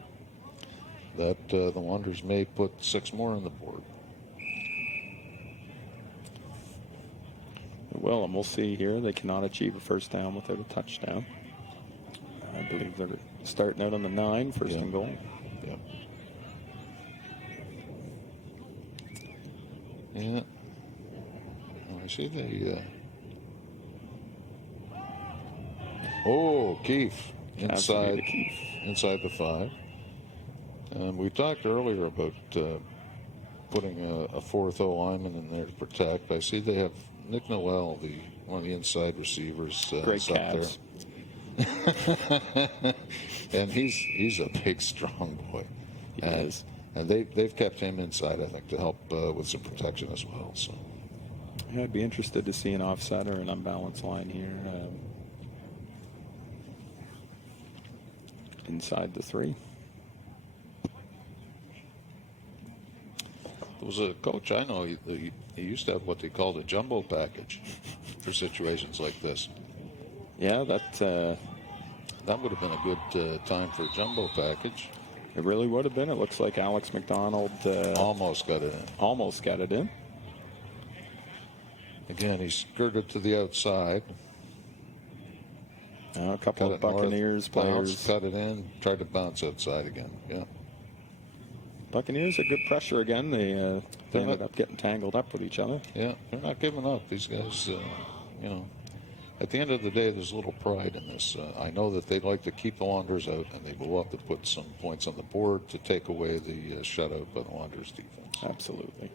that the Wanderers may put 6 more on the board. Well, and we'll see here. They cannot achieve a first down without a touchdown. I believe they're starting out on the 9, first and goal. Yeah. Yeah. Oh, I see they. Oh, Keefe inside the 5. We talked earlier about putting a 4th O lineman in there to protect. I see they have Nick Noel, one of the inside receivers, Great up there. calves. And he's a big, strong boy. He is. And they've kept him inside, I think, to help with some protection as well. So Yeah, I'd be interested to see an offset or an unbalanced line here. Inside the 3. there was a coach I know, he used to have what they called a jumbo package for situations like this. Yeah, that would have been a good time for a jumbo package. it really would have been. It looks like Alex McDonald Almost got it in. almost got it in. Again, he skirted to the outside. A couple Cut of it north, Buccaneers bounce, players. cut it in, tried to bounce outside again. Yeah. Buccaneers are good pressure again. They ended not- up getting tangled up with each other. Yeah, they're not giving up. These guys, you know, at the end of the day, there's a little pride in this. I know that they like to keep the Wanderers out, and they will have to put some points on the board to take away the shutout by the Wanderers defense. Absolutely.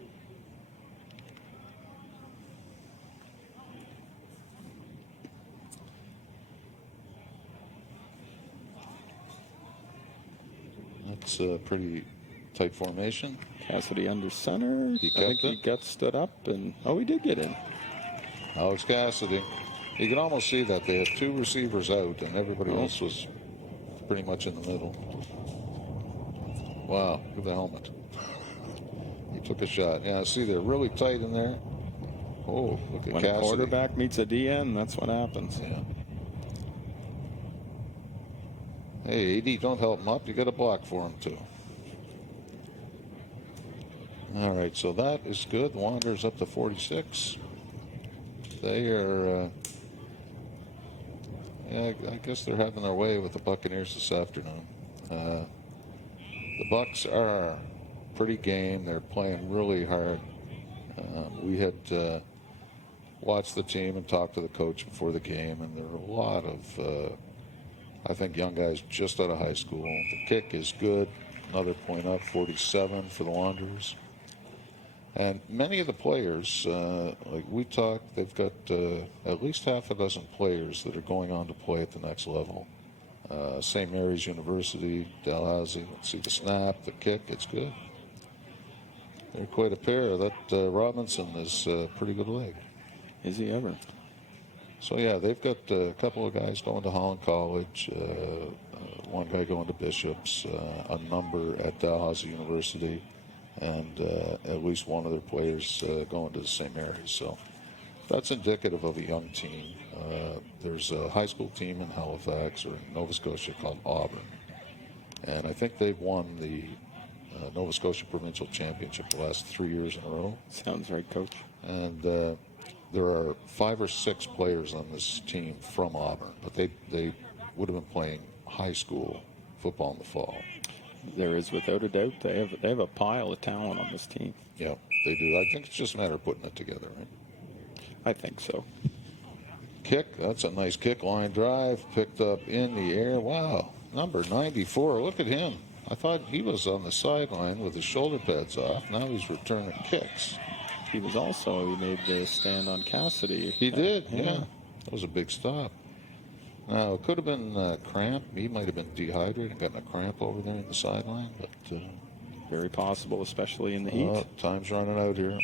That's a pretty tight formation. Cassidy under center. He I think kept he it. got stood up, and he did get in. Alex Cassidy. You can almost see that they had two receivers out, and everybody else was pretty much in the middle. Wow, look at the helmet. He took a shot. Yeah, see, they're really tight in there. Oh, look at When Cassidy. a quarterback meets a DN, that's what happens. Yeah. Hey, AD, don't help him up. You got to block for him, too. All right, so that is good. The Wanderers up to 46. They are, I guess they're having their way with the Buccaneers this afternoon. The Bucs are pretty game. They're playing really hard. We had watched the team and talked to the coach before the game, and there are a lot of, I think, young guys just out of high school. The kick is good. Another point up, 47 for the Wanderers. And many of the players, like we talked, they've got at least half a dozen players that are going on to play at the next level. St. Mary's University, Dalhousie. Let's see the snap, the kick, it's good. They're quite a pair. That Robinson is a pretty good leg. Is he ever? So, yeah, they've got a couple of guys going to Holland College, one guy going to Bishop's, a number at Dalhousie University, and at least one of their players going to the St. Mary's. So that's indicative of a young team. There's a high school team in Halifax or in Nova Scotia called Auburn. And I think they've won the Nova Scotia Provincial Championship the last 3 years in a row. Sounds right, Coach. And there are 5 or 6 players on this team from Auburn, but they would have been playing high school football in the fall. There is, without a doubt, they have a pile of talent on this team. Yeah, they do. I think it's just a matter of putting it together, right? I think so. Kick, that's a nice kick line drive, picked up in the air. Wow, number 94, look at him. I thought he was on the sideline with his shoulder pads off. Now he's returning kicks. He made the stand on Cassidy. He did, yeah. That was a big stop. Now, it could have been cramp. He might have been dehydrated and gotten a cramp over there in the sideline, but Very possible, especially in the heat. Time's running out here.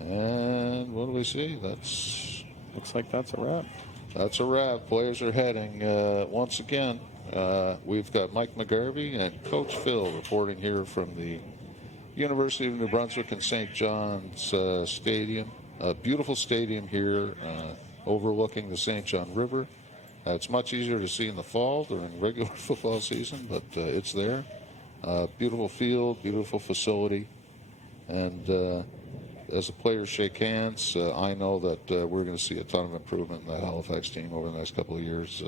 And what do we see? Looks like that's a wrap. That's a wrap. Players are heading once again. We've got Mike McGarvey and Coach Phil reporting here from the University of New Brunswick and Saint John's Stadium. A beautiful stadium here overlooking the Saint John River. It's much easier to see in the fall during regular football season, but it's there. Beautiful field, beautiful facility. And as the players shake hands, I know that we're going to see a ton of improvement in that Halifax team over the next couple of years.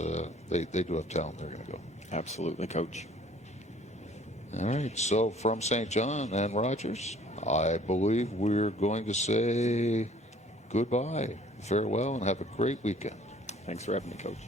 They do have talent. They're going to go. Absolutely, Coach. All right. So from St. John and Rogers, I believe we're going to say goodbye, farewell, and have a great weekend. Thanks for having me, Coach.